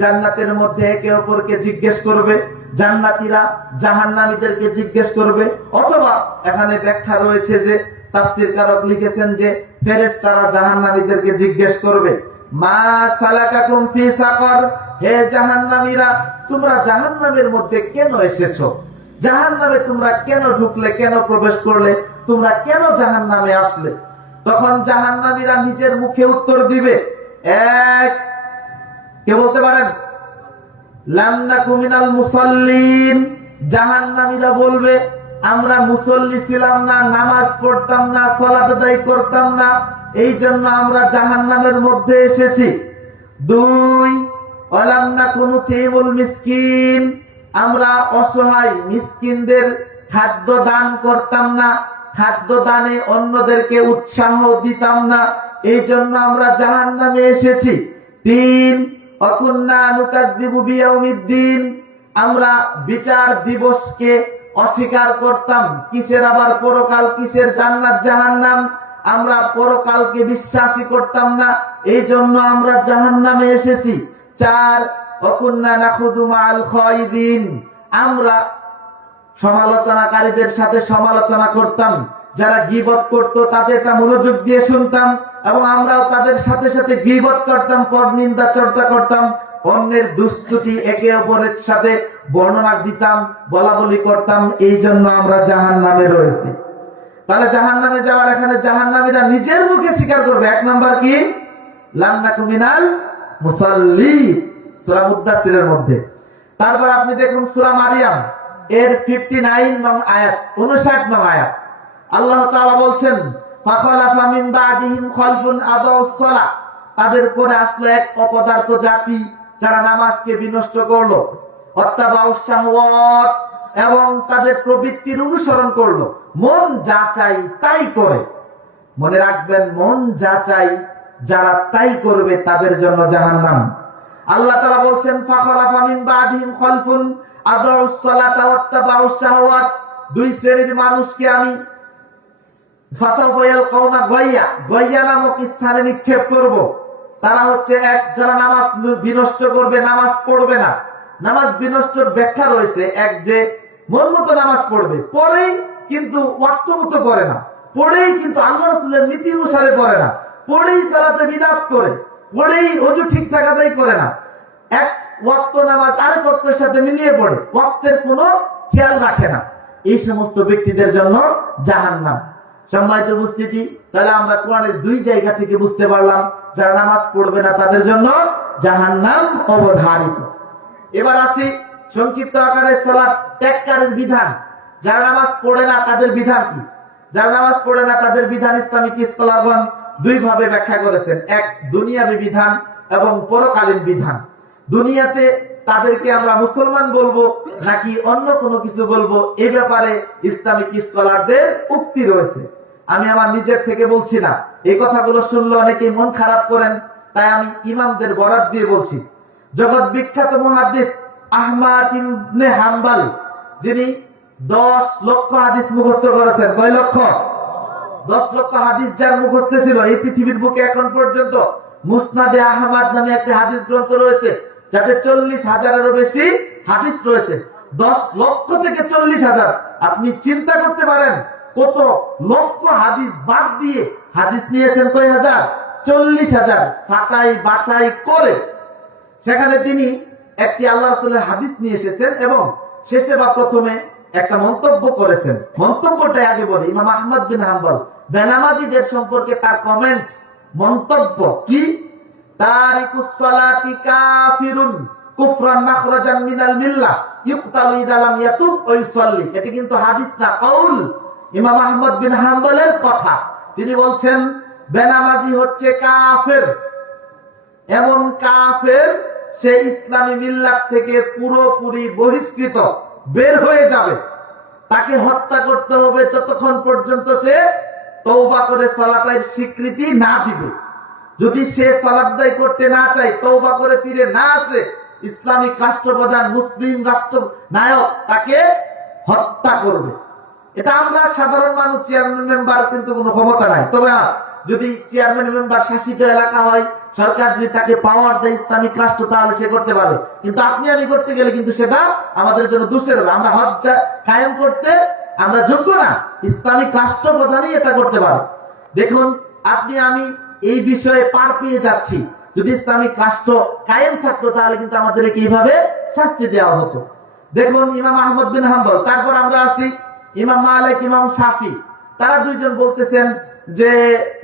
জান্নাতের মধ্যে একে অপরকে জিজ্ঞেস করবে, জান্নাতীরা জাহান্নামীদেরকে জিজ্ঞেস করবে, অথবা এখানে ব্যাখ্যা রয়েছে যে তাফসীরকারক লিখেছেন যে ফেরেশতারা জাহান্নামীদেরকে জিজ্ঞেস করবে, মা সালাকাকুম ফি সাকার, হে জাহান্নামীরা, তোমরা জাহান্নামের মধ্যে কেন এসেছো? জাহান্নামে তোমরা কেন ঢুকলে, কেন প্রবেশ করলে, তোমরা কেন জাহান্নামে আসলে? তখন জাহান্নামীরা নিজের মুখে উত্তর দিবে। এক, কে বলতে পারেন? লাম নাকু মিনাল মুসাল্লিন, জাহান্নামীরা বলবে আমরা মুসল্লি ছিলাম না, নামাজ পড়তাম না, সালাত আদায় করতাম না, এই জন্য আমরা জাহান্নামের মধ্যে এসেছি। 2 ওয়ালাম নাকু নুতিমুল মিসকিন, আমরা অসহায় মিসকিনদের খাদ্য দান করতাম না, খাদ্য দানে অন্যদেরকে উৎসাহ দিতাম না, এই জন্য আমরা জাহান্নামে এসেছি। 3 ওয়াকুন্না নুকাযযিবু বিয়াউমিদ্দিন, আমরা বিচার দিবসকে অস্বীকার করতাম। কিসের আবার পরকাল, কিসের জান্নাত জাহান্নাম, আমরা পরকালকে বিশ্বাসই করতাম না, এই জন্য আমরা জাহান্নামে এসেছি। 4 ওয়াকুন্না নাখুদু মাআল খায়িদিন, আমরা সমালোচনাকারীদের সাথে সমালোচনা করতাম, যারা গীবত করত তাদেরটা মনোযোগ দিয়ে শুনতাম এবং আমরাও তাদের সাথে সাথে গীবত করতাম, পরনিন্দা চর্চা করতাম, অন্যের দুস্তুতি একে অপরের সাথে বর্ণনা দিতাম, বলা বলি করতাম, এই জন্য আমরা জাহান্নামে রয়েছি। তাহলে জাহান্নামে যাওয়ার এখানে জাহান্নামীরা নিজের মুখে স্বীকার করবে। 1 নাম্বার কি? লাম নাকু মিনাল মুসাল্লিন, সূরা মুদ্দাসসিরের মধ্যে। তারপর আপনি দেখুন সূরা মারিয়াম এর 59 নং আয়াত, 59 নং আয়াত, আল্লাহ তাআলা বলছেন ফাখালাফা মিন বাদিহিম খালফুন আদাউস সালাহ, তাদের পরে আসলো এক অপদার্থ জাতি যারা নামাজকে বিনষ্ট করলো, ওয়াত্তাবাউস শাহওয়াত, এবং তাদের প্রবৃত্তির অনুসরণ করলো, মন যা চাই তাই করে। মনে রাখবেন, মন যা চাই যারা তাই করবে তাদের জন্য জাহান্নাম। আল্লাহ তাআলা বলছেন ফাখালাফা মিন বাদিহিম খালফুন আদাউস সালাতা ওয়াত্তাবাউস শাহওয়াত, 2 শ্রেণীর মানুষকে আমি ফাসাউফায়াল কাউনা গাইয়া, গাইয়া নামক স্থানে নিক্ষেপ করব। তারা হচ্ছে 1 যারা নামাজ বিনষ্ট করবে, নামাজ পড়বে না। নামাজ বিনষ্টর ব্যাখ্যা রয়েছে, 1 যে মন মতো নামাজ পড়বে, পড়েই কিন্তু ওয়াক্ত মতো পড়ে না, পড়েই কিন্তু আল্লাহ রাসূলের নীতি অনুসারে পড়ে না, পড়েই সালাতে বিদআত করে, পড়েই ওযু ঠিকঠাক আদায় করে না, 1 ওয়াক্ত নামাজ আরেক ওয়াক্তের সাথে মিলিয়ে পড়ে, ওয়াক্তের কোনো খেয়াল রাখে না, এই সমস্ত ব্যক্তিদের জন্য জাহান্নাম। সম্মানিত উপস্থিতি, তাহলে আমরা কোরআনের 2 জায়গা থেকে বুঝতে পারলাম যারা নামাজ পড়বে না তাদের জন্য জাহান্নাম অবধারিত। এবার আসি সংক্ষিপ্ত আকারে সালাত ত্যাগকারীর বিধান। যারা নামাজ পড়ে না তাদের বিধান কি? যারা নামাজ পড়ে না তাদের বিধান ইসলামিক স্কলারগণ 2 ভাবে ব্যাখ্যা করেছেন, 1 দুনিয়াবী বিধান এবং পরকালীন বিধান। দুনিয়াতে তাদেরকে আমরা মুসলমান বলবো নাকি অন্য কোনো কিছু বলবো, এই ব্যাপারে ইসলামিক স্কলারদের উক্তি রয়েছে। আমি আমার নিজের থেকে বলছি না, এই কথাগুলো শুনলে অনেকেই মন খারাপ করেন, তাই আমি ইমামদের বরাত দিয়ে বলছি। জগৎ বিখ্যাত মুহাদ্দিস আহমদ ইবনে হাম্বল, যিনি 10 লক্ষ হাদিস মুখস্থ করেছেন। কয় লক্ষ? 10 লক্ষ হাদিস যার মুখস্থ ছিল, এই পৃথিবীর বুকে এখন পর্যন্ত মুসনাদে আহমদ নামে একটি হাদিস গ্রন্থ রয়েছে, যাতে 40,000-এরও বেশি হাদিস রয়েছে। 10 লক্ষ থেকে 40,000, আপনি চিন্তা করতে পারেন কত লক্ষ হাদিস বাদ দিয়ে হাদিস নিয়েছেন কয় হাজার? 40,000। ছাটাই বাছাই করে সেখানে তিনি একটি আল্লাহ রাসূলের হাদিস নিয়ে এসেছেন এবং শেষে বা প্রথমে একটা মন্তব্য করেছেন। মন্তব্যটাই আগে বলি। ইমাম আহমদ বিন হাম্বল বেনামাজিদের সম্পর্কে তার কমেন্টস, মন্তব্য কি? তারিকুস সালাতি কাফিরুন কুফরান মাখরাজান মিনাল মিল্লাহ ইউকতালু ইযা লাম ইয়াতুব ওয়া ইউসাল্লি। এটি কিন্তু হাদিস না, কাউল ইমাম আহমদ বিন হাম্বলের কথা। তিনি বলছেন বেনামাজি হচ্ছে কাফের, এমন কাফের সে ইসলামী মিল্লাত থেকে পুরোপুরি বহিষ্কৃত, বের হয়ে যাবে। তাকে হত্যা করতে হবে যতক্ষণ পর্যন্ত সে তওবা করে সালাতের স্বীকৃতি না দিবে। যদি সে সালাত আদায় করতে না চায়, তওবা করে ফিরে না আসে, ইসলামিক রাষ্ট্রপ্রধান, মুসলিম রাষ্ট্র নায়ক তাকে হত্যা করবে। এটা আমরা সাধারণ মানুষ, চেয়ারম্যান মেম্বার কিন্তু কোনো ক্ষমতা নাই। তবে যদি চেয়ারম্যান মেম্বার শাসিত এলাকা হয়, সরকার যদি তাকে পাওয়ার দেয় ইসলামিক রাষ্ট্র, তাহলে সে করতে পারবে। কিন্তু আপনি আমি করতে গেলে কিন্তু সেটা আমাদের জন্য দোষের হবে। আমরা হজ কায়েম করতে আমরা যোগ্য না, ইসলামিক রাষ্ট্রপ্রধানই এটা করতে পারে। দেখুন, আপনি আমি এই বিষয়ে পার পেয়ে যাচ্ছি। যদি ইসলামিক রাষ্ট্র কায়েম থাকতো তাহলে কিন্তু আমাদেরকে এইভাবে শাস্তি দেওয়া হতো। দেখুন ইমাম আহমদ বিন হাম্বল। তারপর আমরা আসি ইমাম মালিক, ইমাম শাফি। তারা 2 জন বলতেছেন যে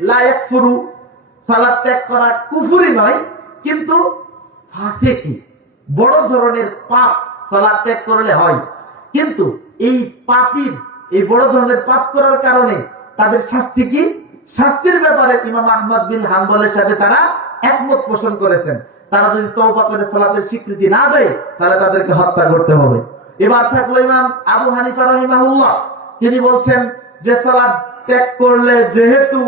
লা ইয়াকফুরু, সালাত ত্যাগ করা কুফরি নয়, কিন্তু ফাসিকি। বড় ধরনের পাপ সালাত ত্যাগ করলে হয়, কিন্তু এই পাপীর এই বড় ধরনের পাপ করার কারণে তাদের শাস্তি কি? শাস্তির ব্যাপারে ইমাম আহমদ বিন হাম্বলের সাথে তারা একমত পোষণ করেছেন। তারা যদি তওবা করে সালাতের স্বীকৃতি না দেয় তাহলে তাদেরকে হত্যা করতে হবে। এবার থাকলো ইমাম আবু হানিফা রাহিমাহুল্লাহ, তিনি বলছেন যে সালাত ত্যাগ করলে যেহেতু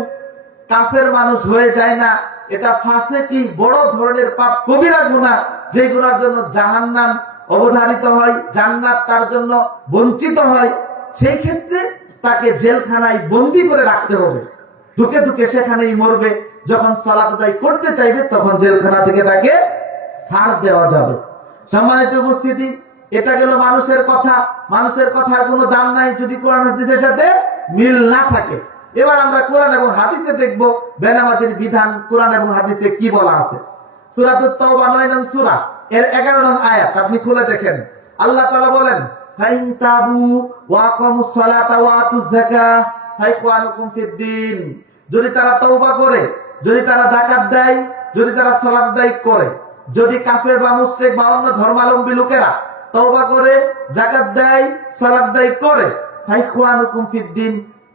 কাফের মানুষ হয়ে যায় না, এটা ফাসিকি বড় ধরনের পাপ, কবিরা গুনাহ, যে গুনার জন্য জাহান্নাম অবধারিত হয়, জান্নাত তার জন্য বঞ্চিত হয়, সেই ক্ষেত্রে তাকে জেলখানায় বন্দী করে রাখতে হবে, ধুকে ধুকে সেখানেই মরবে। যখন সালাত আদায় করতে চাইবে তখন জেলখানা থেকে তাকে ছাড় দেওয়া যাবে। সম্মানিত উপস্থিতি, এটা গেল মানুষের কথা। মানুষের কথার কোনো দাম নাই যদি কোরআন হাদিসের সাথে মিল না থাকে। এবার আমরা কোরআন এবং হাদিসে দেখব বেনামাজির বিধান কোরআন এবং হাদিসে কি বলা আছে। সূরাতুত তাওবা 9 নং সূরা এর 11 নং আয়াত আপনি খুলে দেখেন। আল্লাহ তাআলা বলেন, ফাইন তাবু ওয়া আকামুস সালাতা ওয়া আতুজ যাকাহ ফাইখওয়ানুকুম ফিদ্দিন। যদি তারা তওবা করে, যদি তারা যাকাত দেয়, যদি তারা সালাত আদায় করে, যদি কাফের বা মুশরিক বা অন্য ধর্মাবলম্বী লোকেরা তওবা করে, যাকাত দেয়, সালাত আদায় করে, ফাইখওয়ানুকুম ফিদ্দিন,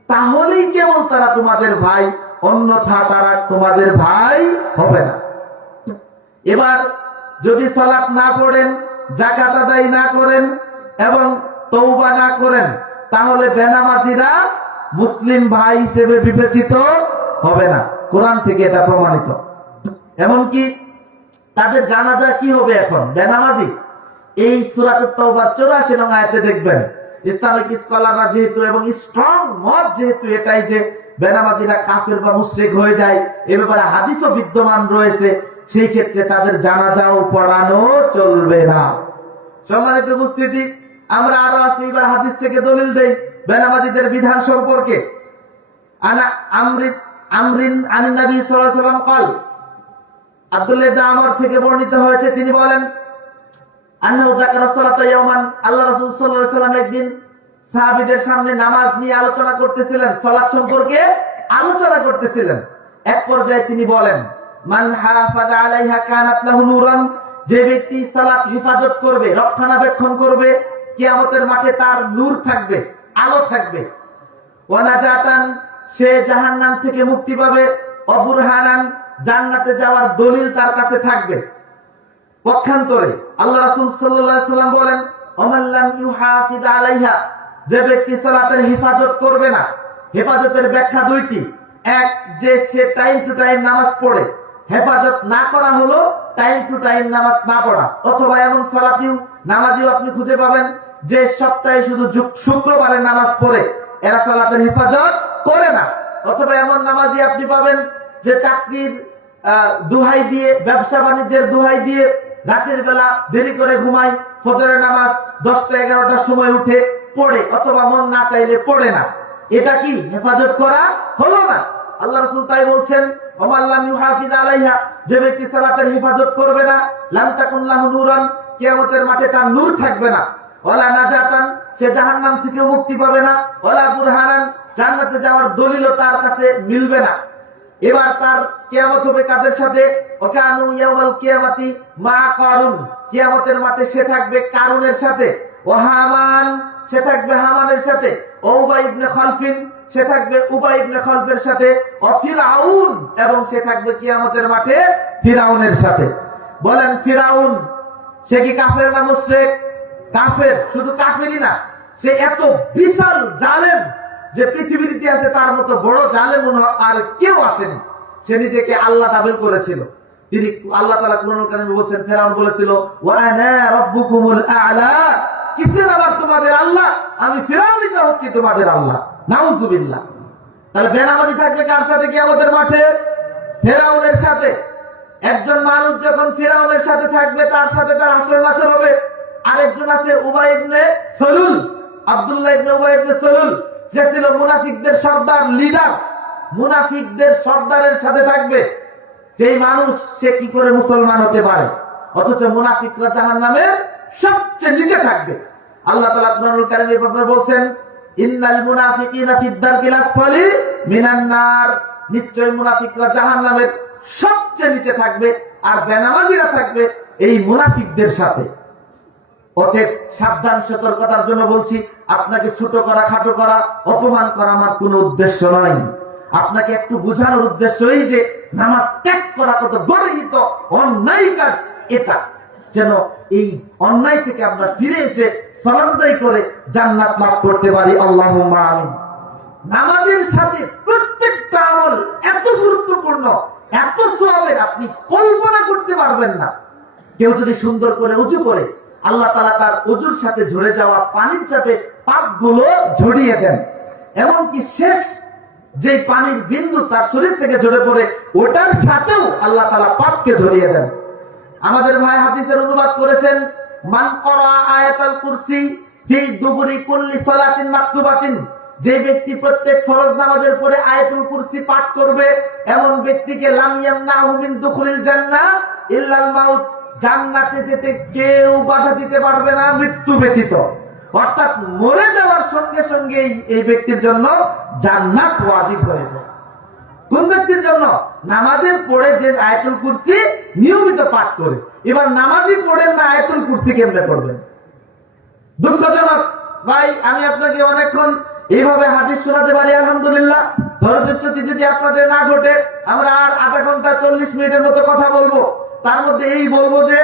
তাহলেই কেবল তারা তোমাদের ভাই, অন্যথা তারা তোমাদের ভাই হবে না। এবার যদি সালাত না পড়েন, যাকাত আদায় না করেন এবং তওবা না করেন, তাহলে বেনামাজিরা মুসলিম ভাই হিসেবে বিবেচিত হবে না। কোরআন থেকে এটা প্রমাণিত। এমনকি তাদের জানাজা কি হবে এখন বেনামাজি? এই সূরাতুত তাওবার 84 নং আয়াতে দেখবেন ইসলামিক স্কলাররা যেহেতু এবং স্ট্রং মত যেহেতু এটাই যে বেনামাজিরা কাফের বা মুশরিক হয়ে যায়, এ ব্যাপারে হাদিসও বিদ্যমান রয়েছে, সেই ক্ষেত্রে তাদের জানাজাও পড়ানো চলবে না। সম্মানিত উপস্থিতি, আমরা আরো আসি, এবার হাদিস থেকে দলিল দেই বেনামাজিদের বিধান সম্পর্কে। আনা আমরিন আনিন নবী সাল্লাল্লাহু আলাইহি ওয়াসাল্লাম قال, আব্দুল্লাহ ইবনে আমর থেকে বর্ণিত হয়েছে, তিনি বলেন, আন্নাহু যাকারা সালাতা ইয়াওমান, আল্লাহ রাসূল সাল্লাল্লাহু আলাইহি ওয়াসাল্লাম একদিন সাহাবীদের সামনে নামাজ নিয়ে আলোচনা করতেছিলেন, সালাত সম্পর্কে আলোচনা করতেছিলেন। এক পর্যায়ে তিনি বলেন, মান হাফাযা আলাইহা কানাত লাহু নূরান, যে ব্যক্তি সালাত হেফাজত করবে, রক্ষণাবেক্ষণ করবে, কিয়ামতের মাঠে তার নূর থাকবে, আলো থাকবে। ওয়া নাজাতান, সে জাহান্নাম থেকে মুক্তি পাবে। অবুরহানান, জান্নাতে যাওয়ার দলিল তার কাছে থাকবে। পক্ষান্তরে আল্লাহ রাসূল সাল্লাল্লাহু আলাইহি ওয়াসাল্লাম বলেন, ওমান লাম ইউহাফিজ আলাইহা, যে ব্যক্তি সালাতের হেফাজত করবে না। হেফাজতের ব্যাখ্যা দুইটি। এক, যে সে টাইম টু টাইম নামাজ পড়ে। হেফাজত না করা হলো টাইম টু টাইম নামাজ না পড়া। অথবা এমন সালাতিও নামাজিও আপনি খুঁজে পাবেন যে সপ্তাহে শুধু শুক্রবারে নামাজ পড়ে, এরা সালাতের হেফাজত করে না। অথবা এমন নামাজি আপনি পাবেন যে চাকরির দোহাই দিয়ে, ব্যবসা বাণিজ্যের দোহাই দিয়ে রাতের বেলা দেরি করে ঘুমায়, ফজরের নামাজ 10টা-11টার সময় উঠে পড়ে, অথবা মন না চাইলে পড়ে না। এটা কি হেফাজত করা হলো না? আল্লাহ রাসূল তাই বলছেন, ওমান লাম ইউহাফিজ আলাইহা, যে ব্যক্তি সালাতের হেফাজত করবে না, লাম তাকুন লাহু নূরান, কিয়ামতের মাঠে তার নূর থাকবে না। ওয়ালা নাজাতান, সে জাহান্নাম থেকে মুক্তি পাবে না। ওয়ালা বুরহানান, জান্নাতে যাওয়ার দলিলও তার কাছে মিলবে না। এবার তার কিয়ামত হবে কাদের সাথে? ওয়াকানু ইয়াউমাল কিয়ামাতি মা কারুন, কিয়ামতের মাঠে সে থাকবে কারুনের সাথে। ওয়া হামান, সে থাকবে হামানের সাথে। ও উবাই ইবনে খালফিন, সে থাকবে উবাই ইবনে খালফের সাথে। ও ফিরাউন, এবং সে থাকবে কিয়ামতের মাঠে ফিরাউনের সাথে। বলেন, ফিরাউন সে কি কাফের না মুশরিক? কাফের। শুধু কাফেরই না, সে এত বিশাল জালেম যে পৃথিবীর ইতিহাসে তার মতো বড় জালেম আর কেউ আসেনি। সে নিজেকে আল্লাহ দাবি করেছিল। তিনি আল্লাহ তাআলা কুরআনুল কারীমে বলেছেন, ফেরাউন বলেছিল, ওয়া আনা রাব্বুকুমুল আ'লা, কিসের আবার তোমাদের আল্লাহ? আমি ফিরাউনই তো হচ্ছি তোমাদের আল্লাহ। নাউযুবিল্লাহ। তাহলে বেনামাজি থাকবে কার সাথে কিয়ামতের মাঠে? ফিরাউনের সাথে। একজন মানুষ যখন ফিরাউনের সাথে থাকবে, তার সাথে তার হাসর নাসর হবে। আরেকজন আছে উবাই ইবনে সলুল, আব্দুল্লাহ ইবনে উবাই ইবনে সলুল, সে ছিল মুনাফিকদের সর্দার, লিডার। মুনাফিকদের সর্দারের সাথে থাকবে যেই মানুষ, সে কি করে মুসলমান হতে পারে? অথচ মুনাফিকরা জাহান্নামের সবচেয়ে নিচে থাকবে। আল্লাহ তাআলা কুরআনুল কারীমে ব্যাপারে বলছেন, ইন্নাল মুনাফিকিনা ফিদ দারকিল আসফালি মিনান নার, নিশ্চয় মুনাফিকরা জাহান্নামের সবচেয়ে নিচে থাকবে। আর বেনামাজিরা থাকবে এই মুনাফিকদের সাথে। অতএব সাবধান, সতর্কতার জন্য বলছি, আপনাকে ছোট করা, খাটো করা, অপমান করা আমার কোনো উদ্দেশ্য নয়। আপনাকে একটু বোঝানোর উদ্দেশ্যই যে নামাজ ত্যাগ করা কত গর্হিত অন্যায় কাজ, এটা যেন এই অন্যায় থেকে আমরা ফিরে এসে সালাত আদায় করে জান্নাত লাভ করতে পারি। আল্লাহুম্মা আমিন। নামাজের সাথে প্রত্যেকটা আমল এত গুরুত্বপূর্ণ, এত সওয়াবের, আপনি কল্পনা করতে পারবেন না। কেউ যদি সুন্দর করে উযু করে, আল্লাহ তাআলা তার উযুর সাথে ঝরে যাওয়া পানির সাথে পাপগুলো ঝরিয়ে দেন। এমনকি শেষ যে পানির বিন্দু তার শরীর থেকে ঝরে পড়ে, ওটার সাথেও আল্লাহ তাআলা পাপকে ঝরিয়ে দেন। আমাদের ভাই হাদিসের অনুবাদ করেছেন, মান ক্বারা আয়াতুল কুরসি ফি দুবুরি কুল্লি সালাতিন মাকতুবাতিন, যে ব্যক্তি প্রত্যেক ফরজ নামাজের পরে আয়াতুল কুরসি পাঠ করবে, এমন ব্যক্তিকে লাম ইয়ামনাহু মিন দুখুলিল জান্নাহ ইল্লাল মাউত, জান্নাতে যেতে কেউ বাধা দিতে পারবে না মৃত্যু ব্যতীত। অর্থাৎ মরে যাওয়ার সঙ্গে সঙ্গে এই ব্যক্তির জন্য জান্নাত ওয়াজিব হয়ে যায়। কোন ব্যক্তির জন্য? নামাজের পরে যে আয়াতুল কুরসি নিয়মিত পাঠ করে। এবার নামাজই পড়েন না, আয়াতুল কুরসি কেমনে পড়বেন? দুঃখজনক ভাই, আমি আপনাকে অনেকক্ষণ এইভাবে হাদিস শোনাতে পারি, আলহামদুলিল্লাহ। ধৈর্যচ্যুতি যদি আপনাদের না ঘটে, আমরা আর আধা ঘন্টা 40 মিনিটের মতো কথা বলবো। তার মধ্যে এই বলবো যে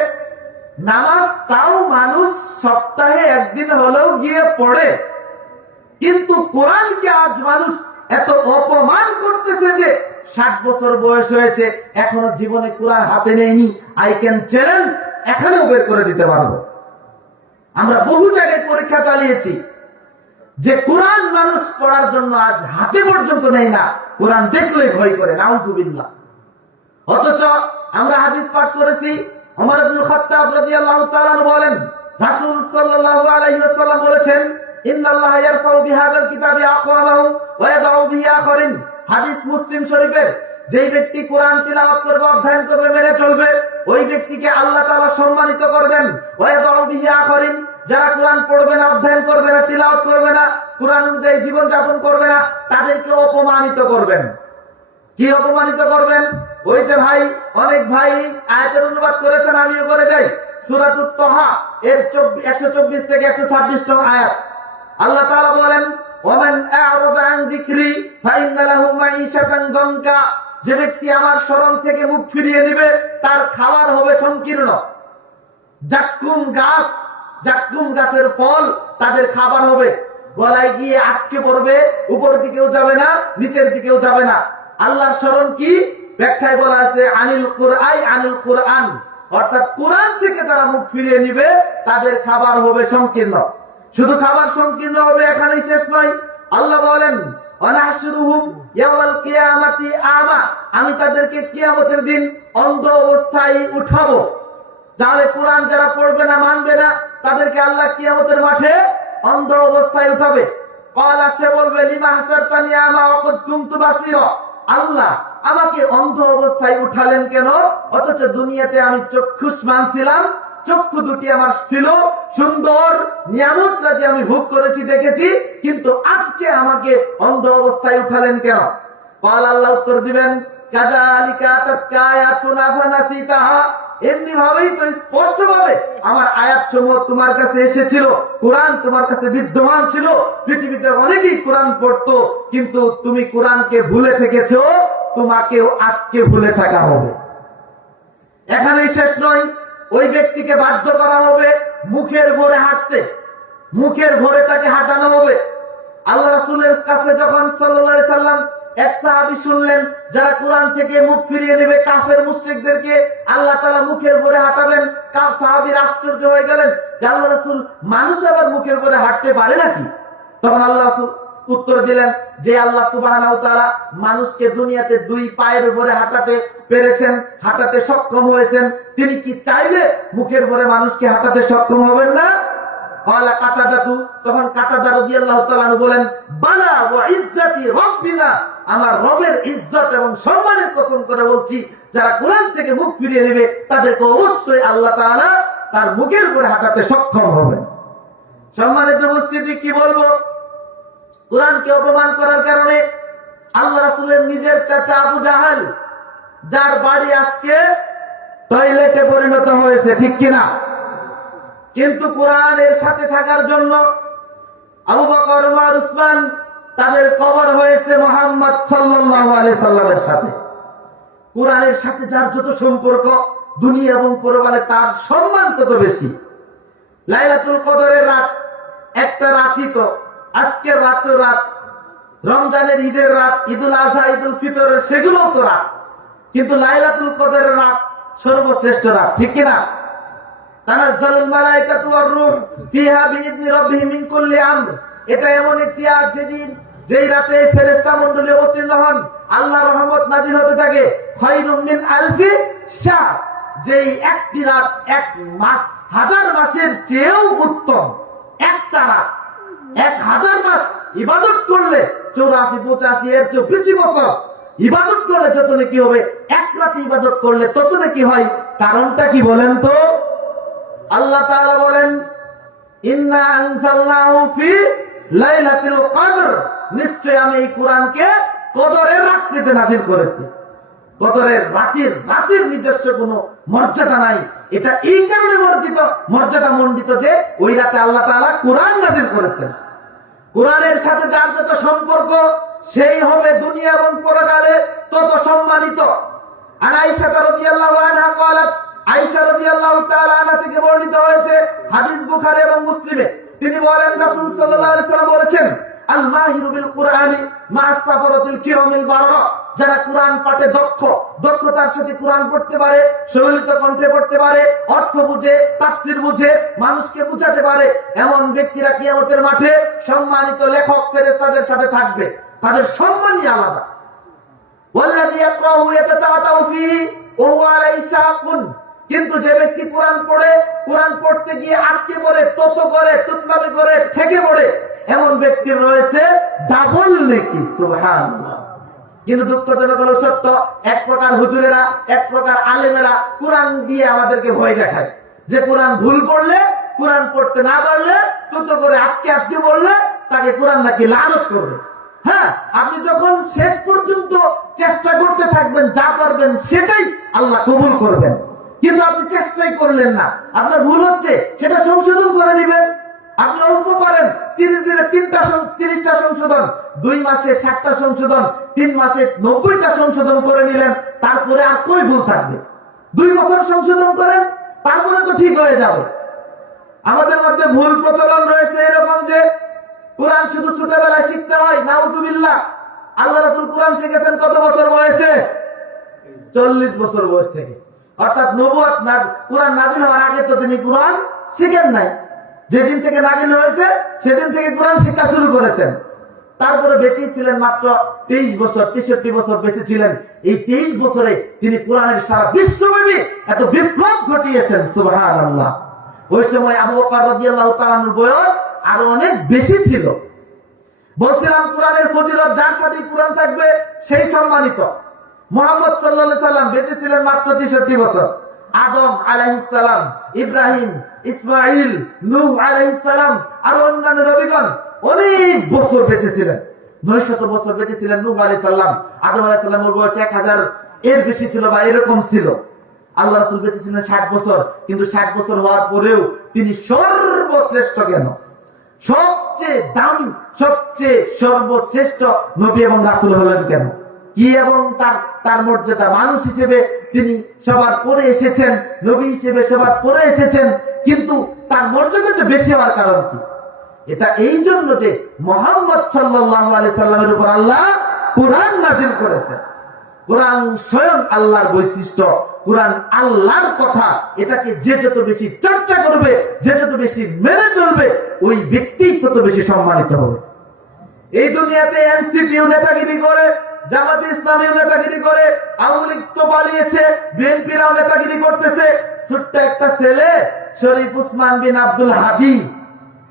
নামাজ তাও মানুষ সপ্তাহে একদিন হলেও গিয়ে পড়ে, কিন্তু কোরআনকে আজ মানুষ এত অপমান করতেছে যে 60 বছর বয়স হয়েছে, এখনো জীবনে কোরআন হাতে নেয়নি। আই ক্যান চ্যালেঞ্জ, এখানেও বের করে দিতে পারবো। আমরা বহু জায়গায় পরীক্ষা চালিয়েছি যে কোরআন মানুষ পড়ার জন্য আজ হাতে পর্যন্ত নেই না, কোরআন দেখলেই ভয় করে, নাউযুবিল্লাহ। অথচ আমরা হাদিস পাঠ করেছি, ওমর ইবনে খাত্তাব রাদিয়াল্লাহু তাআলা বলেন, রাসূল সাল্লাল্লাহু আলাইহি ওয়াসাল্লাম বলেছেন, ইন্নাল্লাহা ইয়ারফাউ বিহাযাল কিতাবি আকওয়ামাহু ওয়া ইয়াদউ বিহি আখারিন। হাদিস মুসলিম শরীফের। যেই ব্যক্তি কোরআন তিলাওয়াত করবে, অধ্যয়ন করবে, মেনে চলবে, ওই ব্যক্তিকে আল্লাহ তাআলা সম্মানিত করবেন। ওয়া ইয়াদউ বিহি আখারিন, যারা কোরআন পড়বে না, অধ্যয়ন করবে না, তিলাওয়াত করবে না, কোরআন অনুযায়ী জীবন যাপন করবে না, তাদেরকে অপমানিত করবেন। কি অপমানিত করবেন? ওই যে ভাই, অনেক ভাই আয়াতের অনুবাদ করেছেন, আমিও করে যাই। সূরাতুত তাহা এর 124 থেকে 126 নং আয়াত। আল্লাহ তাআলা বলেন, ওমান আ'রাদা আন যিকরি ফাইন্না লাহু মাঈশাতান যানকা, যে ব্যক্তি আমার স্মরণ থেকে মুখ ফিরিয়ে নেবে, তার খাবার হবে সংকীর্ণ। জাক্কুম গাছ, জাক্কুম গাছের ফল তাদের খাবার হবে, গলায় গিয়ে আটকে পড়বে, উপর দিকেও যাবে না, নিচের দিকেও যাবে না। আল্লাহর স্মরণ কি? ব্যাখ্যায় বলা আছে, আনিল কুরআন, অর্থাৎ কোরআন থেকে যারা মুখ ফিরিয়ে নিবে তাদের খাবার হবে সংকীর্ণ। শুধু খাবার সংকীর্ণ হবে এখানেই শেষ নয়। আল্লাহ বলেন, ওয়ানাহশুরুহুম ইয়াওমাল কিয়ামাতি আমা, আমি তাদেরকে কিয়ামতের দিন অন্ধ অবস্থায় উঠাবো। তাহলে কোরআন যারা পড়বে না, মানবে না, তাদেরকে আল্লাহ কিয়ামতের মাঠে অন্ধ অবস্থায় উঠাবে। ক্বালা, সে বলবে, লিমা হাসারতানি আমা ওয়া কুদ কুনতু বাসীরা, আল্লাহ আমাকে অন্ধ অবস্থায় উঠালেন কেন? অথচ দুনিয়াতে আমি চক্ষুষ্মান ছিলাম, চক্ষু দুটি আমার ছিল, সুন্দর নিয়ামত রাজি আমি ভোগ করেছি, দেখেছি, কিন্তু আজকে আমাকে অন্ধ অবস্থায় উঠালেন কেন? ক্বাল, আল্লাহ উত্তর দিবেন, কাযালিকা আতাতকা আয়াতুনা ফানাসিতাহা, এমনি ভাবেই তো স্পষ্ট ভাবে আমার আয়াত সমূহ তোমার কাছে এসেছিল, কোরআন তোমার কাছে বিদ্যমান ছিল, পৃথিবীতে অনেকেই কোরআন পড়তো, কিন্তু তুমি কোরআনকে ভুলে থেকেছো, তোমাকেও আজকে ভুলে থাকা হবে। এখানেই শেষ নয়, ওই ব্যক্তিকে বাধ্য করা হবে মুখের ভরে হাঁটতে, মুখের ভরে তাকে হাঁটানো হবে। আল্লাহ রাসূলের কাছে যখন সাল্লাল্লাহু আলাইহি সাল্লাম এক সাহাবী শুনলেন যারা কোরআন থেকে মুখ ফিরিয়ে নেবে, কাফের মুশরিকদেরকে আল্লাহ তাআলা মুখের ভরে হাঁটাবেন, সাহাবীর আশ্চর্য হয়ে গেলেন যে আল্লাহ রাসূল, মানুষ আবার মুখের ভরে হাঁটতে পারে নাকি? তখন আল্লাহ রাসূল উত্তর দিলেন যে আল্লাহ সুবহানাহু ওয়া তাআলা মানুষকে দুনিয়াতে দুই পায়ের ভরে হাঁটাতে পেরেছেন, হাঁটাতে সক্ষম হয়েছেন, তিনি কি চাইলে মুখের ভরে মানুষকে হাঁটাতে সক্ষম হবেন না? ক্বালা কাতাদাতু, তখন কাতাদা রাদিয়াল্লাহু তাআলা বলেন, বালা ওয়া ইজ্জাতি রাব্বিনা, আমার রবের ইজ্জত এবং সম্মানের কসম করে বলছি, যারা কোরআন থেকে মুখ ফিরিয়ে নেবে তাদেরকে অবশ্যই আল্লাহ তাআলা তার মুখের উপরে হাঁটাতে সক্ষম হবেন। সম্মানিত উপস্থিতি, কি বলবো, কোরআনকে অপমান করার কারণে আল্লাহ রাসূলের নিজের চাচা আবু জাহেল, যার বাড়ি আজকে টয়লেটে পরিণত হয়েছে, ঠিক কিনা? কিন্তু কোরআনের সাথে থাকার জন্য আবু বকর, ওমর, উসমান তাদের কবর হয়েছে মুহাম্মদ সাল্লাল্লাহু আলাইহি সাল্লামের সাথে। কোরআনের সাথে যার যত সম্পর্ক দুনিয়া এবং পরকালে তার সম্মান তত বেশি। লাইলাতুল কদরের রাত একটা রাতই তো, আজকের রাতের রাত, রমজানের ঈদের রাত, ঈদুল আজহা, ঈদুল ফিতরের সেগুলোও তো রাত, কিন্তু লাইলাতুল কদরের রাত সর্বশ্রেষ্ঠ রাত, ঠিক কিনা? তানাজ্জালুল মালায়েকাতু ওয়ার রূহ ফিহা বিইذনি রাব্বিহিম মিন কুল্লি আমর। এটা এমন একটি রাত যেই রাতে ফেরেশতা মণ্ডলী অবতীর্ণ হন, আল্লাহর রহমত নাযিল হতে থাকে। খায়রুম মিন আলফি শাহর, যেই একটি রাত 1,000 মাসের চেয়েও উত্তম। একটা রাত 1,000 মাস ইবাদত করলে 84-85 এর চেয়ে বেশি বছর ইবাদত করলে যত নেকি হবে, এক রাতে ইবাদত করলে তত নেকি হয়। কারণটা কি বলেন তো? আল্লাহ তাআলা বলেন, ইন্না আনজালনাহু ফি লাইলাতুল কদর, নিশ্চয় আমি এই কোরআনকে কদরের রাত্রিতে নাযিল করেছি। কদরের রাতের নিজস্ব কোনো মর্যাদা নাই। এটা এই কারণে মর্যাদা মণ্ডিত যে ওই রাতে আল্লাহ তাআলা কোরআন নাযিল করেছেন। কোরআনের সাথে যার যত সম্পর্ক সেই হবে দুনিয়া এবং পরকালে তত সম্মানিত। আর আয়েশা রাদিয়াল্লাহু আনহা قالت, আয়েশা রাদিয়াল্লাহু তাআলা আনহা থেকে বর্ণিত হয়েছে, হাদিস বুখারী এবং মুসলিমে, তিনি বলেন রাসূল সাল্লাল্লাহু আলাইহি ওয়াসাল্লাম বলেছেন, আল মাহিরু বিল কুরআনি মা'আস সাফরাতিল কিরামিল বাররা, যারা কোরআন পাঠে দক্ষতার সাথে কোরআন পড়তে পারে, সুললিত কণ্ঠে পড়তে পারে, অর্থ বুঝে, তাফসীর বুঝে, মানুষকে বুঝাতে পারে, এমন ব্যক্তিরা কিয়ামতের মাঠে সম্মানিত লেখক ফেরেশতাদের সাথে থাকবে। তাদের সম্মানই আলাদা। ওয়াল্লাযী ইয়াকরাহু ইয়াতাতাআতাউ ফীহি ওয়া হুয়া আলাইহি শাকুন, কিন্তু যে ব্যক্তি কোরআন পড়ে, কোরআন পড়তে গিয়ে আটকে পড়ে, তত করে, তুতলামি করে, ঠেকে পড়ে, এমন ব্যক্তির রয়েছে ডাবল নেকি। সুবহানাল্লাহ। কিন্তু দুঃখজনক হলো সত্য, এক প্রকার হুজুরেরা, এক প্রকার আলেমেরা কোরআন দিয়ে আমাদেরকে ভয় দেখায় যে কোরআন ভুল পড়লে, কোরআন পড়তে না পারলে, তত করে আটকে পড়লে তাকে কোরআন নাকি লানত করবে। হ্যাঁ, আপনি যখন শেষ পর্যন্ত চেষ্টা করতে থাকবেন, যা পারবেন সেটাই আল্লাহ কবুল করবেন। কিন্তু আপনি চেষ্টাই করলেন না, আপনার ভুল হচ্ছে, সেটা সংশোধন করে নেবেন। আপনি অল্প পারেন, ধীরে ধীরে 30টা সংশোধন, 2 মাসে 60টা সংশোধন, 3 মাসে 90টা সংশোধন করে নিলেন, তারপরে আর কই ভুল থাকবে? 2 বছর সংশোধন করেন, তারপরে তো ঠিক হয়ে যাবে। আমাদের মধ্যে ভুল প্রচলন রয়েছে এরকম যে কোরআন শুধু ছোটবেলায় শিখতে হয়। নাউজুবিল্লাহ। আল্লাহ রাসূল কোরআন শিখেছেন কত বছর বয়সে? 40 বছর বয়স থেকে। অর্থাৎ নবুয়ত কোরআন নাযিল হওয়ার আগে তো তিনি কোরআন শিখেন নাই। যেদিন থেকে নাযিল হয়েছে সেদিন থেকে কোরআন শিক্ষা শুরু করেছেন। তারপরে বেঁচে ছিলেন মাত্র 23 বছর, 63 বছর বেঁচে ছিলেন। এই 23 বছরে তিনি কোরআনের সারা বিশ্বব্যাপী এত বিপ্লব ঘটিয়েছেন। সুবহানাল্লাহ। ওই সময় আবু বকর রাদিয়াল্লাহু তাআলা আনহুর বয়স আরো অনেক বেশি ছিল। বলছিলাম কোরআনের ফজিলত, যার সাথে কোরআন থাকবে সেই সম্মানিত। মুহাম্মদ সাল্লাল্লাহু আলাইহি সাল্লাম বেঁচে ছিলেন মাত্র 63 বছর। আদম আলাইহিস সালাম, ইব্রাহিম, ইসমাঈল, নূহ আলাইহিস সালাম আর অন্যান্য নবীগণ অনেক বছর বেঁচে ছিলেন। 900 বছর বেঁচে ছিলেন নূহ আলাইহিস সালাম। আদম আলাইহিস সালামের বয়স 1000 এর বেশি ছিল বা এরকম ছিল। আল্লাহ রাসূল বেঁচে ছিলেন 60 বছর, কিন্তু 60 বছর হওয়ার পরেও তিনি সর্বশ্রেষ্ঠ কেন? সবচেয়ে দামি, সবচেয়ে সর্বশ্রেষ্ঠ নবী এবং রাসূল হলেন কেন? কি এবং তার মর্যাদা? মানুষ হিসেবে তিনি সবার পরে এসেছেন, নবী হিসেবে সবার পরে এসেছেন, কিন্তু তার মর্যাদাটা বেশি হওয়ার কারণ কি? এটা এই জন্য যে মুহাম্মদ সাল্লাল্লাহু আলাইহি সাল্লামের উপর আল্লাহ কোরআন নাযিল করেছেন। কোরআন স্বয়ং আল্লাহর বৈশিষ্ট্য, কোরআন আল্লাহর কথা। এটাকে যে যত বেশি চর্চা করবে, যে যত বেশি মেনে চলবে, ওই ব্যক্তি তত বেশি সম্মানিত হবে। এই দুনিয়াতে এনসিপিও নেতাগিরি করে, জামাতে ইসলামীও নেতাগিরি করে, আওয়ামী লীগ তো পালিয়েছে, বিএনপিরাও নেতাগিরি করতেছে। ছোট্ট একটা ছেলে শরীফ উসমান বিন আব্দুল হাদী,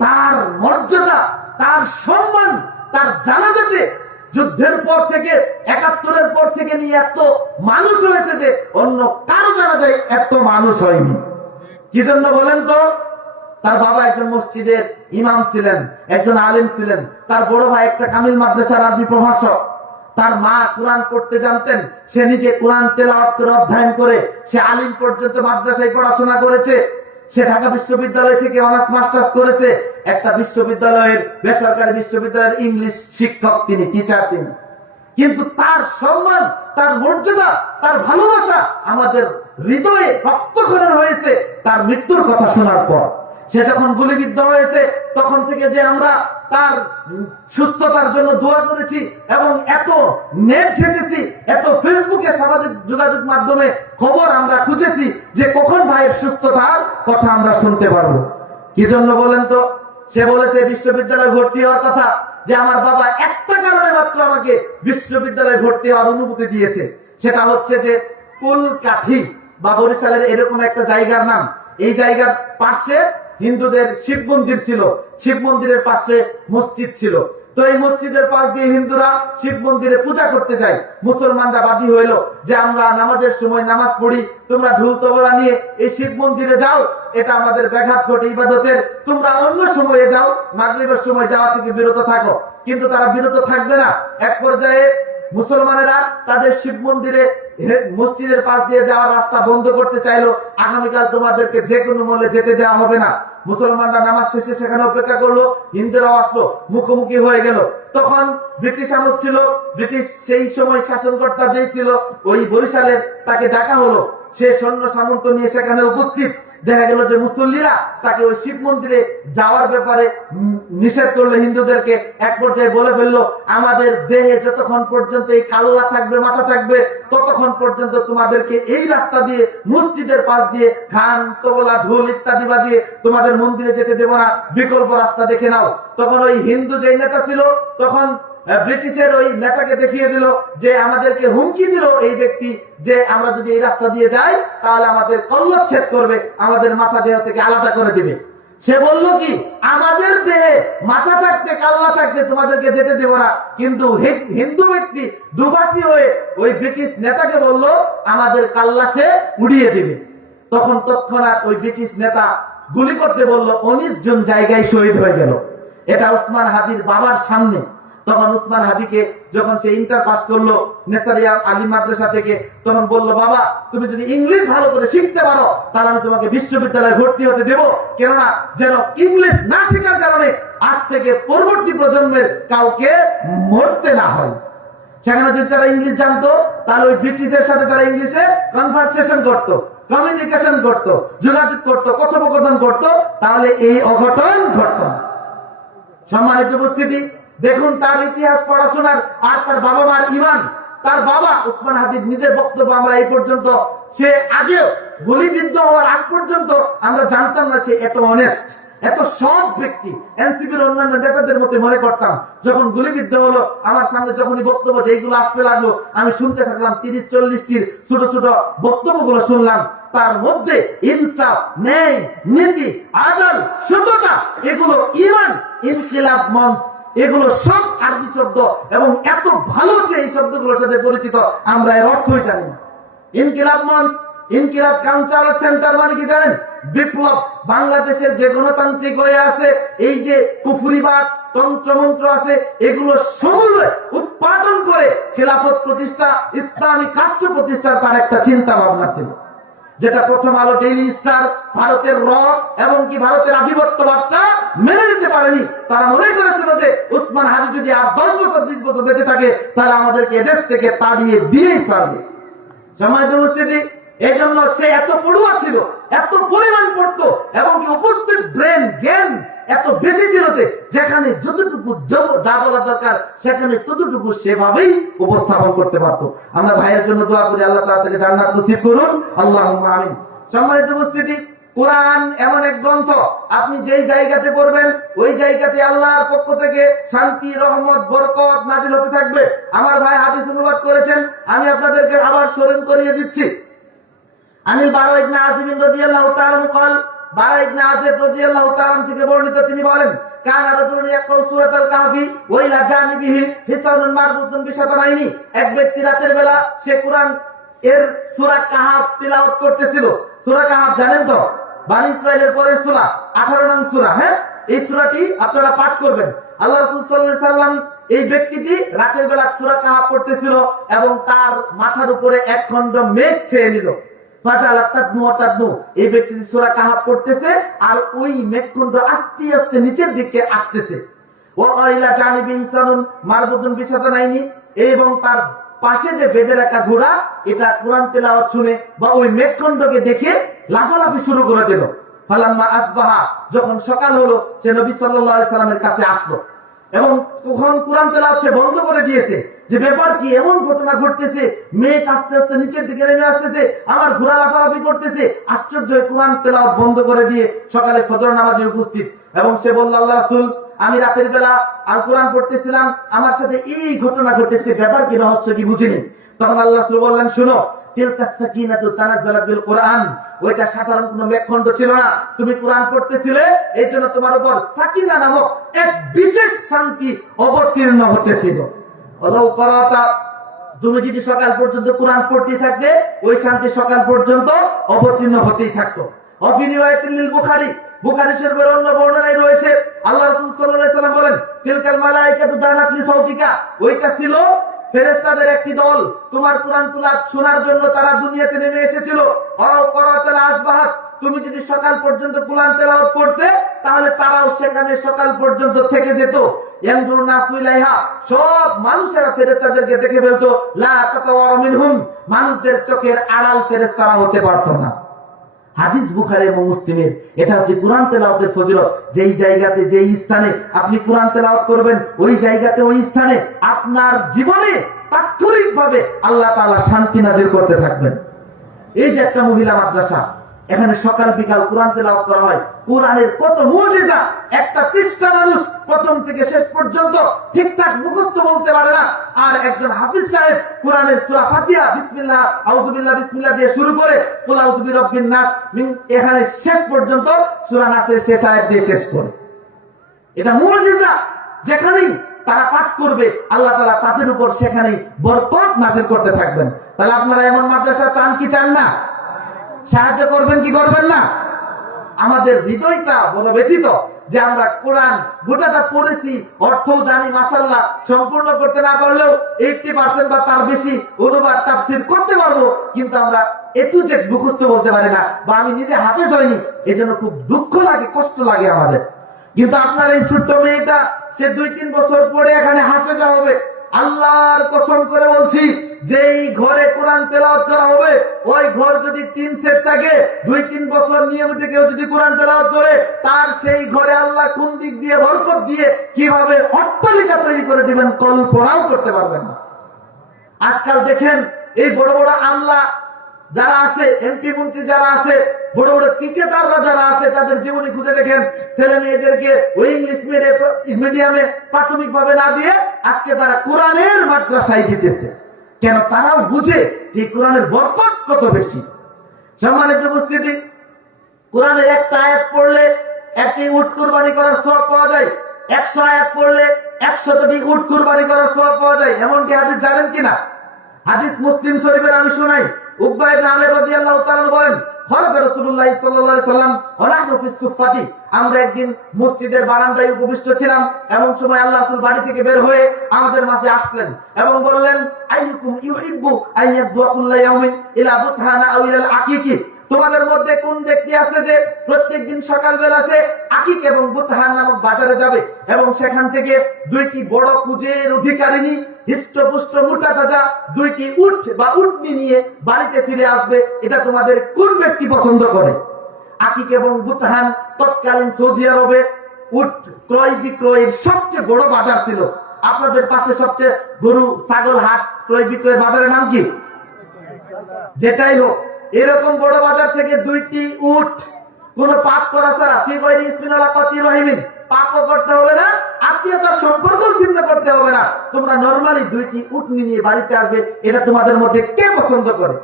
তার মর্যাদা, তার সম্মান, তার জানাজাতে যুদ্ধের পর থেকে, 71-এর পর থেকে নিয়ে এত মানুষ হয়েছে যে অন্য কারো জানাজায় এত মানুষ হয়নি। কি জন্য বলেন তো? তার বাবা একজন মসজিদের ইমাম ছিলেন, একজন আলেম ছিলেন। তার বড় ভাই একটা কামিল মাদ্রাসার আরবি প্রভাষক। তার মা কোরআন পড়তে জানতেন, সে নিজে কোরআন তেলাওয়াত করে অধ্যয়ন করে সে আলিম পর্যন্ত মাদ্রাসায় পড়াশোনা করেছে, সে ঢাকা বিশ্ববিদ্যালয় থেকে অনার্স মাস্টার্স করেছে, একটা বিশ্ববিদ্যালয়ের বেসরকারি বিশ্ববিদ্যালয়ের ইংলিশ শিক্ষক তিনি, টিচার তিনি। কিন্তু তার সম্মান, তার মর্যাদা, তার ভালোবাসা আমাদের হৃদয়ে রক্তক্ষরণ হয়েছে তার মৃত্যুর কথা শোনার পর। সে যখন গুলিবিদ্ধ হয়েছে তখন থেকে যে আমরা তার সুস্থতার জন্য দোয়া করেছি এবং এত নেট ঘেটেছি, এত ফেসবুকে সামাজিক যোগাযোগ মাধ্যমে খবর আমরা খুঁজেছি যে কখন ভাইয়ের সুস্থতার কথা আমরা শুনতে পারবো। কি জন্য বলেন তো? সে বলেছে বিশ্ববিদ্যালয়ে ভর্তি হওয়ার কথা, যে আমার বাবা একটা কারণে মাত্র আমাকে বিশ্ববিদ্যালয়ে ভর্তি হওয়ার অনুমতি দিয়েছে, সেটা হচ্ছে যে কুলকাঠি বা বরিশালের এরকম একটা জায়গার নাম, এই জায়গার পাশে হিন্দুদের শিব মন্দির ছিল, শিব মন্দিরের পাশে মসজিদ ছিল। তো এই মসজিদের পাশ দিয়ে হিন্দুরা শিব মন্দিরে পূজা করতে যায়। মুসলমানরা বাদী হইল যে আমরা নামাজের সময় নামাজ পড়ি, তোমরা ঢোল তবলা নিয়ে এই শিব মন্দিরে যাও, এটা আমাদের ব্যাঘাত ঘটে ইবাদতের, তোমরা অন্য সময়ে যাও, মাগরিবের সময় যাওয়া থেকে বিরত থাকো। কিন্তু তারা বিরত থাকবে না। এক পর্যায়ে মুসলমানেরা তাদের শিব মন্দিরে মসজিদের পাশ দিয়ে যাওয়ার রাস্তা বন্ধ করতে চাইলো, আগামীকাল তোমাদেরকে যে কোনো মূল্যে যেতে দেওয়া হবে না। মুসলমানরা নামাজ শেষে সেখানে অপেক্ষা করলো, হিন্দুরাও আসলো, মুখোমুখি হয়ে গেল। তখন ব্রিটিশ আমল ছিল, ব্রিটিশ সেই সময় শাসনকর্তা যেই ছিল ওই বরিশালের, তাকে ডাকা হলো, সে সৈন্য সামন্ত নিয়ে সেখানে উপস্থিত। দেখা গেল যে মুসল্লিরা তাকে ওই শিব মন্দিরে যাওয়ার ব্যাপারে নিষেধ করলো হিন্দুদেরকে। এক পর্যায়ে বলে ফেললো, আমাদের দেহে যতক্ষণ পর্যন্ত এই কাল্লা থাকবে, মাথা থাকবে, ততক্ষণ পর্যন্ত তোমাদেরকে এই রাস্তা দিয়ে মসজিদের পাশ দিয়ে গান তবলা ঢোল ইত্যাদি বাজিয়ে তোমাদের মন্দিরে যেতে দেব না, বিকল্প রাস্তা দেখে নাও। তখন ওই হিন্দু যেই নেতা ছিল তখন ব্রিটিশের ওই নেতাকে দেখিয়ে দিল যে আমাদেরকে হুমকি দিল এই ব্যক্তি যে আমরা যদি এই রাস্তা দিয়ে যাই তাহলে আমাদের কল্লচ্ছেদ করবে, আমাদের মাথা দেহ থেকে আলাদা করে দিবে। সে বলল কি, আমাদের দেহে মাথা থাকতে কাল্লা থাকতে তোমাদেরকে যেতে দেব না। কিন্তু হিন্দু ব্যক্তি দুভাষী হয়ে ওই ব্রিটিশ নেতাকে বলল আমাদের কাল্লা সে উড়িয়ে দিবে। তখন তৎক্ষণাৎ ওই ব্রিটিশ নেতা গুলি করতে বলল, 19 জন জায়গায় শহীদ হয়ে গেল। এটা উসমান হাদির বাবার সামনে। তখন উসমান হাদিকে যখন সে ইন্টার পাস করলো নেসারিয়া আলী মাদ্রাসা থেকে, তখন বললো, বাবা তুমি যদি ইংলিশ ভালো করে শিখতে পারো তাহলে আমি তোমাকে বিশ্ববিদ্যালয়ে ভর্তি হতে দেব, কেননা যেন ইংলিশ না শেখার কারণে আজ থেকে পরবর্তী প্রজন্মের কাউকে মরতে না হয়। সেখানে যদি তারা ইংলিশ জানতো তাহলে ওই ব্রিটিশের সাথে তারা ইংলিশে কনভারসেশন করতো, কমিউনিকেশন করতো, যোগাযোগ করতো, কথোপকথন করতো, তাহলে এই অঘটন ঘটতো না। সম্মানিত উপস্থিতি, দেখুন তার ইতিহাস পড়াশোনার আর তার বাবা মার ইমান। তার বাবা উসমান হাদির নিজের বক্তব্য আমরা এই পর্যন্ত, সে আগেও গুলিবিদ্ধ হওয়ার আগ পর্যন্ত আমরা জানতাম না সে এত অনেস্ট, এত সৎ ব্যক্তি। এনসিপির অন্যান্য নেতাদের মধ্যে মনে করতাম। যখন গুলিবিদ্ধ হলো আমার সামনে যখনই বক্তব্য যেগুলো আসতে লাগলো আমি শুনতে থাকলাম, 30-40টির ছোট ছোট বক্তব্যগুলো শুনলাম। তার মধ্যে ইনসাফ, ন্যায়, নীতি, আদল, সততা, এগুলো ইমান, ইনকিলাব মঞ্চ, এগুলো সব আরবি শব্দ এবং এত ভালো যে এই শব্দগুলোর সাথে পরিচিত আমরা এর অর্থই জানি না। ইনকিলাব মঞ্চ, ইনকিলাব কালচারাল সেন্টার মানে কি জানেন? বিপ্লব। বাংলাদেশের যে গণতান্ত্রিক হয়ে আছে এই যে কুফরিবাদ, তন্ত্রমন্ত্র আছে, এগুলো সমূলে উৎপাদন করে খেলাফত প্রতিষ্ঠা, ইসলামিক রাষ্ট্র প্রতিষ্ঠার তার একটা চিন্তা ভাবনা ছিল, যেটা প্রথম আলো, ডেইলি স্টার, ভারতের র এবং কি ভারতের আধিপত্যবাদটা মেনে নিতে পারেনি। তারা মনে করেছিল যে উসমান হাদি যদি আর 10 বছর 20 বছর বেঁচে থাকে তাহলে আমাদেরকে এদেশ থেকে তাড়িয়ে দিয়েই পারবে। সম্মানিত উপস্থিতি, এই জন্য সে এত পড়ুয়া ছিল, এত পরিমাণ পড়তো এবং কি উপস্থিত ব্রেন জ্ঞান এত বেশি ছিল যে যেখানে যতটুকু যা বলা দরকার সেখানে ততটুকু সেভাবেই উপস্থাপন করতে পারতো। আমরা ভাইয়ের জন্য দোয়া করি, আল্লাহ তাআলা তাকে জান্নাত নসিব করুন, আল্লাহুম্মা আমিন। সম্মানিত উপস্থিতি, কোরআন এমন এক গ্রন্থ, আপনি যেই জায়গাতে পড়বেন ওই জায়গাতে আল্লাহর পক্ষ থেকে শান্তি, রহমত, বরকত নাজিল হতে থাকবে। আমার ভাই হাদিস অনুবাদ করেছেন, আমি আপনাদেরকে আবার স্মরণ করিয়ে দিচ্ছি। আনিল বারা ইবনে আযিব রাদিয়াল্লাহু তাআলা قال, বারা ইবনে আযিব রাদিয়াল্লাহু তাআলা থেকে বর্ণিত, তিনি বলেন, কানা রাজুলুন ইয়াকরাউ সূরাতাল কাহফি ওয়া ইলা জানিবিহি হিসানুন মারবুতুন বিশাতানাইনি। এক ব্যক্তি রাতের বেলা সে কোরআন এর সূরা কাহফ তিলাওয়াত করতেছিল। সূরা কাহফ জানেন তো, বনি ইসরাইলের পরের সূরা, 18 নং সূরা। হ্যাঁ, এই সূরাটি আপনারা পাঠ করবেন। আল্লাহ রাসূল সাল্লাল্লাহু আলাইহি সাল্লাম এই ব্যক্তিটি রাতের বেলা সূরা কাহাফ পড়তেছিল এবং তার মাথার উপরে এক খণ্ড মেঘ ছেয়ে নিল। এই ব্যক্তিটি সূরা কাহাফ পড়তেছে আর ওই মেঘখণ্ড আস্তে আস্তে নিচের দিকে আসতেছে। এবং তার পাশে যে বেঁধে রাখা ঘোড়া, এটা কোরআন তেলাওয়াত শুনে বা ওই মেঘখণ্ডকে দেখে লাফালাফি শুরু করে দিল। ফালাম্মা আসবাহা, যখন সকাল হলো সে নবী সাল্লাল্লাহু আলাইহি সাল্লামের কাছে আসলো এবং তখন কোরআন তেলাওয়াত সে বন্ধ করে দিয়েছে। যে ব্যাপার কি, এমন ঘটনা ঘটতেছে, মেঘ আস্তে আস্তে নিচের দিকে নেমে আসতেছে, আমার ঘোড়া লাফালাফি করতেছে। আশ্চর্য, কোরআন তেলাওয়াত বন্ধ করে দিয়ে সকালে ফজর নামাজে উপস্থিত। এবং সে বলল, আল্লাহ রাসূল, আমি রাতের বেলা আর কোরআন পড়তেছিলাম, আমার সাথে এই ঘটনা ঘটেছে, ব্যাপার কি, রহস্য কি বুঝিনি। তখন আল্লাহ রাসূল বললেন, শুনো, তিলকাস সাকিনাতু তানাজ্জালাত বিল কোরআন, ওইটা সাধারণ কোনো মেঘখণ্ড ছিল না, তুমি কোরআন পড়তেছিলে, এই জন্য তোমার উপর সাকিনা নামক এক বিশেষ শান্তি অবতীর্ণ হতেছিল। তুমি যদি সকাল পর্যন্ত কোরআন পড়তে থাকতে, ওই শান্তি সকাল পর্যন্ত অবতীর্ণ হতেই থাকতো। বুখারী শরীফের অন্য বর্ণনায় রয়েছে, আল্লাহ রাসূল সাল্লাল্লাহু আলাইহি ওয়াসাল্লাম বলেন, তিলকাল মালায়েকাতু দানাত লি সাউতিকা, ওইটা ছিল ফেরেশতাদের একটি দল, তোমার কোরআন তেলাওয়াত শোনার জন্য তারা দুনিয়াতে নেমে এসেছিল। আসবাহাত, তুমি যদি সকাল পর্যন্ত কোরআন তেলাওয়াত করতে, তাহলে তারাও সেখানে সকাল পর্যন্ত থেকে যেত। ইয়ানজুরু নাসু ইলাইহা, সব মানুষেরা ফেরেশতাদেরকে দেখে ফেলতো। লা তাতাওয়ারা মিনহুম, মানুষদের চোখের আড়াল ফেরেশতারা হতে পারতো না। হাদিস বুখারী এবং মুসলিমের। এটা হচ্ছে কোরআন তেলাওয়াতের ফজিলত। যেই জায়গাতে, যেই স্থানে আপনি কোরআন তেলাওয়াত করবেন, ওই জায়গাতে, ওই স্থানে আপনার জীবনে তাৎক্ষণিকভাবে আল্লাহ তাআলা শান্তি নাযিল করতে থাকবেন। এই যে একটা মহিলা মাদ্রাসা, এখানে সকাল বিকাল কোরআন তেলাওয়াত করা হয়। কোরআনের কত মুজিজা! একটা পৃষ্ঠা মানুষ প্রথম থেকে শেষ পর্যন্ত ঠিকঠাক মুখস্থ বলতে পারে না, আর একজন হাফিজ সাহেব কোরআনের সূরা ফাতিহা বিসমিল্লাহ আউযু বিল্লাহ বিসমিল্লাহ দিয়ে শুরু করে কুল আউযু বিরাব্বিন নাস এখানে শেষ পর্যন্ত সূরা নাসের শেষ আয়াত দিয়ে শেষ করে। এটা মুজিজা। যেখানেই তারা পাঠ করবে, আল্লাহ তাআলা তাদের উপর সেখানেই বরকত নাযিল করতে থাকবেন। তাহলে আপনারা এমন মাদ্রাসা চান কি চান না? সাহায্য করবেন কি করবেন না? আমাদের হৃদয়টা বড় ব্যথিত যে আমরা কোরআন গোটাটা পড়েছি, অর্থও জানি মাশাআল্লাহ, সম্পূর্ণ করতে না পারলেও 80% বা তার বেশি অনুবাদ তাফসীর করতে পারবো, কিন্তু আমরা একটু যে মুখস্থ বলতে পারি না, বা আমি নিজে হাফেজ হইনি, এজন্য খুব দুঃখ লাগে, কষ্ট লাগে আমাদের। কিন্তু আপনার এই ছোট্ট মেয়েটা, সে 2-3 বছর পরে এখানে হাফেজা হবে। আল্লাহর কসম করে বলছি, যেই ঘরে কোরআন তেলাওয়াত করা হবে, ওই ঘর যদি 3 সেট থাকে, 2-3 বছর নিয়মিত কেউ যদি কোরআন তেলাওয়াত করে, তার সেই ঘরে আল্লাহ কোন দিক দিয়ে বরকত দিয়ে কিভাবে অট্টালিকা তৈরি করে দিবেন, কল্পনাও করতে পারবেন না। আজকাল দেখেন এই বড় বড় আমলা যারা আছে, এমপি মন্ত্রী যারা আছে, বড় বড় ক্রিকেটাররা যারা আছে, তাদের জীবনী খুঁজে দেখেন, ছেলে মেয়েদেরকে ওই ইংলিশ মিডিয়ামে প্রাথমিক ভাবে না দিয়ে আজকে তারা কোরআনের মাদ্রাসায় দিতেছে। কেন? তারাও বুঝে যে কোরআনের বরকত কত বেশি। সম্মানিত উপস্থিতি, কোরআনের একটা আয়াত পড়লে একটি উট কুরবানি করার সওয়াব পাওয়া যায়, 100 আয়াত পড়লে 100টি উট কুরবানি করার সওয়াব পাওয়া যায়। এমনকি হাদিস জানেন কিনা? হাদিস মুসলিম শরীফের আমি শোনাই। উকবা ইবনে আমির রাদিয়াল্লাহু তাআলা বলেন, খরাজা রাসূলুল্লাহ সাল্লাল্লাহু আলাইহি সাল্লাম ওয়া নাহনু ফিস সুফাতি, আমরা একদিন মসজিদের বারান্দায় উপবিষ্ট ছিলাম। এমন সময় আল্লাহ রাসূল বাড়ি থেকে বের হয়ে আমাদের মাঝে আসলেন এবং বললেন, আইয়ুকুম ইউহিব্বু আন ইয়াদুআ কুল্লা ইয়াউমিন ইলা বুতহানা আও ইলাল আকিকি, তোমাদের মধ্যে কোন ব্যক্তি আছে যে প্রত্যেকদিন সকালবেলা সে আকিক এবং বুতহান নামক বাজারে যাবে এবং সেখান থেকে 2টি বড় কুজের অধিকারিণী হৃষ্টপুষ্ট মোটা তাজা 2টি উট বা উটনি নিয়ে বাড়িতে ফিরে আসবে? এটা তোমাদের কোন ব্যক্তি পছন্দ করে? আকিক এবং বুতহান তৎকালীন সৌদি আরবে উট ক্রয় বিক্রয়ের সবচেয়ে বড় বাজার ছিল। আপনাদের পাশে সবচেয়ে গরু ছাগল হাট ক্রয় বিক্রয়ের বাজারের নাম কি? যেটাই হোক, এরকম বড় বাজার থেকে 2টি উট কোন পাপ করা ছাড়া, ফি গায়রি ইসমিন আলা কাতি রহিমিন, পাপও করতে হবে না, আত্মীয়তার সম্পর্ক ছিন্ন করতে হবে না, তোমরা নরমালি 2টি উট নিয়ে বাড়িতে আসবে, এটা তোমাদের মধ্যে কে পছন্দ করে?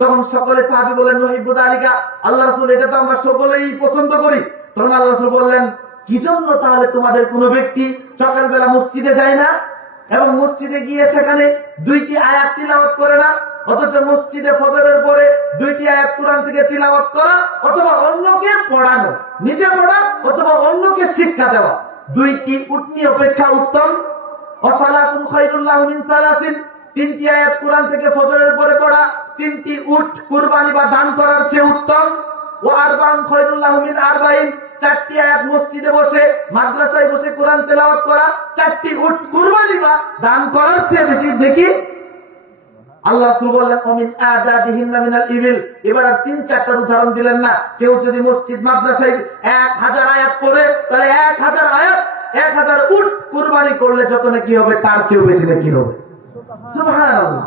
তখন সকলে সাহাবী বলেন, নহিব্বু যালিকা, আল্লাহ রাসূল এটা তো আমরা সকলেই পছন্দ করি। তখন আল্লাহ রাসূল বললেন, কি জন্য তাহলে তোমাদের কোনো ব্যক্তি সকালবেলা মসজিদে যায় না এবং মসজিদে গিয়ে সেখানে 2টি আয়াত তিলাওয়াত করে না? অথচ মসজিদে ফজরের পরে 2টি আয়াত কোরআন থেকে তিলাওয়াত করা অথবা অন্যকে পড়ানো, নিজে পড়া অথবা অন্যকে শিক্ষা দেওয়া 2টি উটনি অপেক্ষা উত্তম। ওয়াসালাতুন খায়রুল লাহু মিন সালাসিন, 3টি আয়াত কোরআন থেকে ফজরের পরে পড়া 3টি উট কুরবানি বা দান করার চেয়ে উত্তম। ওয়া আরবাউন খায়রুল লাহু মিন আরবাইন, 4টি আয়াত মসজিদে বসে মাদ্রাসায় বসে কোরআন তেলাওয়াত করা 4টি উট কুরবানি বা দান করার চেয়ে বেশি দেখি। আল্লাহ রাসূল বললেন ওমিন আদাদিহিন্না মিনাল ইবিল। এবার আর 3-4টার উদাহরণ দিলেন না। কেউ যদি মসজিদ মাদ্রাসায় 1000 আয়াত পড়ে, তাহলে 1000 আয়াত 1000 উট কুরবানি করলে যত নাকি হবে তার চেয়েও বেশি নাকি হবে। সুবহানাল্লাহ।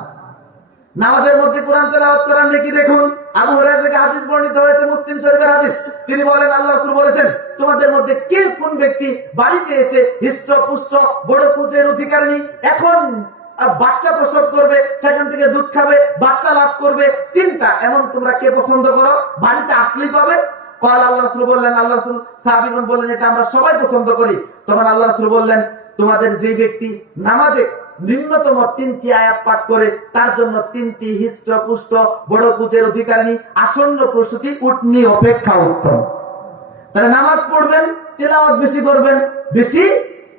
নামাজের মধ্যে কোরআন তেলাওয়াত করার নাকি দেখুন, আবু হুরায়রা থেকে হাদিস বর্ণিত হয়েছে, মুসলিম শরীফের হাদিস। তিনি বলেন আল্লাহ রাসূল বলেছেন, তোমাদের মধ্যে কে কোন ব্যক্তি বাড়িতে এসে হৃষ্টপুষ্ট বড় কুচের অধিকারিণী এখন বাচ্চা প্রসব করবে, সেখান থেকে দুধ খাবে, বাচ্চা লাভ করবে, 3টা এমন তোমরা কে পছন্দ করো? বাড়িতে আসলেই পাবে। কল আল্লাহ রাসূল বললেন, আল্লাহ রাসূল সাহাবীগণ বললেন এটা আমরা সবাই পছন্দ করি। তখন আল্লাহ রাসূল বললেন তোমাদের যে ব্যক্তি নামাজে ন্যূনতম 3টি আয়াত পাঠ করে তার জন্য 3টি হৃষ্টপুষ্ট বড় কুচের অধিকারিণী আসন্ন প্রসূতি উটনি অপেক্ষা উত্তম। তাহলে নামাজ পড়বেন, তেলাওয়াত বেশি করবেন, বেশি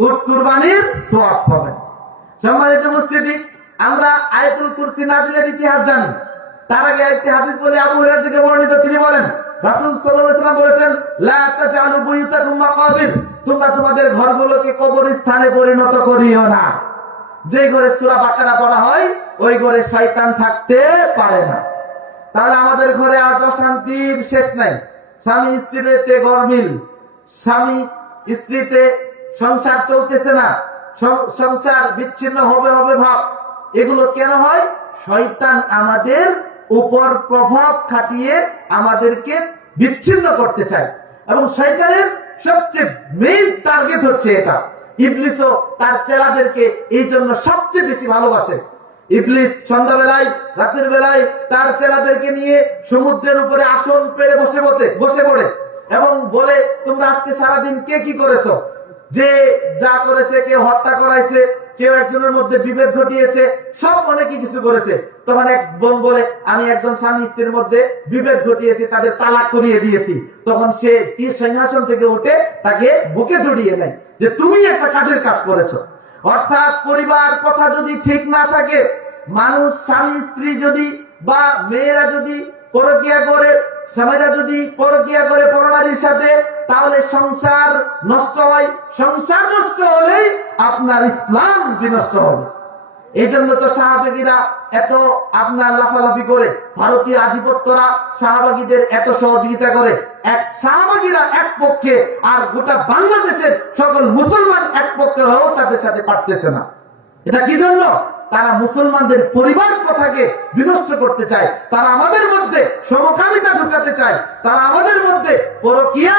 উট কুরবানির সওয়াব পাবেন। সম্মানিত উপস্থিতি, আমরা আয়াতুল কুরসি নাযিলের ইতিহাস জানি। তার আগে একটি হাদিস বলে আবু হুরায়রা থেকে বর্ণিত, তিনি বলেন রাসূল সাল্লাল্লাহু আলাইহি ওয়াসাল্লাম বলেছেন লা তাজআলু বুয়ুতাকুম মাকাবির, তোমরা তোমাদের ঘরগুলোকে কবরস্থানে পরিণত করিও না। যে ঘরে সূরা বাকারা পড়া হয় ওই ঘরে শয়তান থাকতে পারে না। তাহলে আমাদের ঘরে আজ অশান্তির শেষ নাই। স্বামী স্ত্রীতে গরমিল, স্বামী স্ত্রীতে সংসার চলতেছে না, সংসার বিচ্ছিন্ন হবে হবে ভাব। এগুলো কেন হয়? শয়তান আমাদের উপর প্রভাব খাটিয়ে আমাদেরকে বিচ্ছিন্ন করতে চায়, এবং শয়তানের সবচেয়ে মেইন টার্গেট হচ্ছে এটা। ইবলিসও তার চেলাদেরকে এই জন্য সবচেয়ে বেশি ভালোবাসে। ইবলিস সন্ধ্যাবেলায় রাতের বেলায় তার চেলাদেরকে নিয়ে সমুদ্রের উপরে আসন পেড়ে বসে পড়ে এবং বলে তোমরা আজকে সারাদিন কে কি করেছো, যে যা করেছে, কেউ হত্যা করাইছে, কেউ একজনের মধ্যে বিভেদ ঘটিয়েছে, সব অনেকে কিছু করেছে। তখন এক বোন বলে আমি একজন স্বামী স্ত্রীর মধ্যে বিভেদ ঘটিয়েছি, তাদের তালাক করিয়ে দিয়েছি। তখন সে সিংহাসন থেকে উঠে তাকে বুকে জড়িয়ে নেয় যে তুমি একটা কাজের কাজ করেছো। অর্থাৎ পরিবার কথা যদি ঠিক না থাকে, মানুষ স্বামী স্ত্রী যদি বা মেয়েরা যদি পরকিয়া করে, স্বামীরা যদি পরকিয়া করে পরনারীর সাথে, তাহলে সংসার নষ্ট হয়। সংসার নষ্ট হলেই আপনার ইসলাম বিনষ্ট হবে। এই জন্য তো সাহাবাগীরা এত আপনার লাফালাফি করে, ভারতীয় আধিপত্যরা সাহাবাগীদের এত সহযোগিতা করে। সাহাবাগীরা এক পক্ষে আর গোটা বাংলাদেশের সকল মুসলমান এক পক্ষে হয়েও তাদের সাথে পারতেছে না। এটা কি জন্য? তারা মুসলমানদের পরিবার কথাকে বিনষ্ট করতে চায়, তারা আমাদের মধ্যে সমকামিতা ঢুকাতে চায়, তারা আমাদের মধ্যে পরকীয়া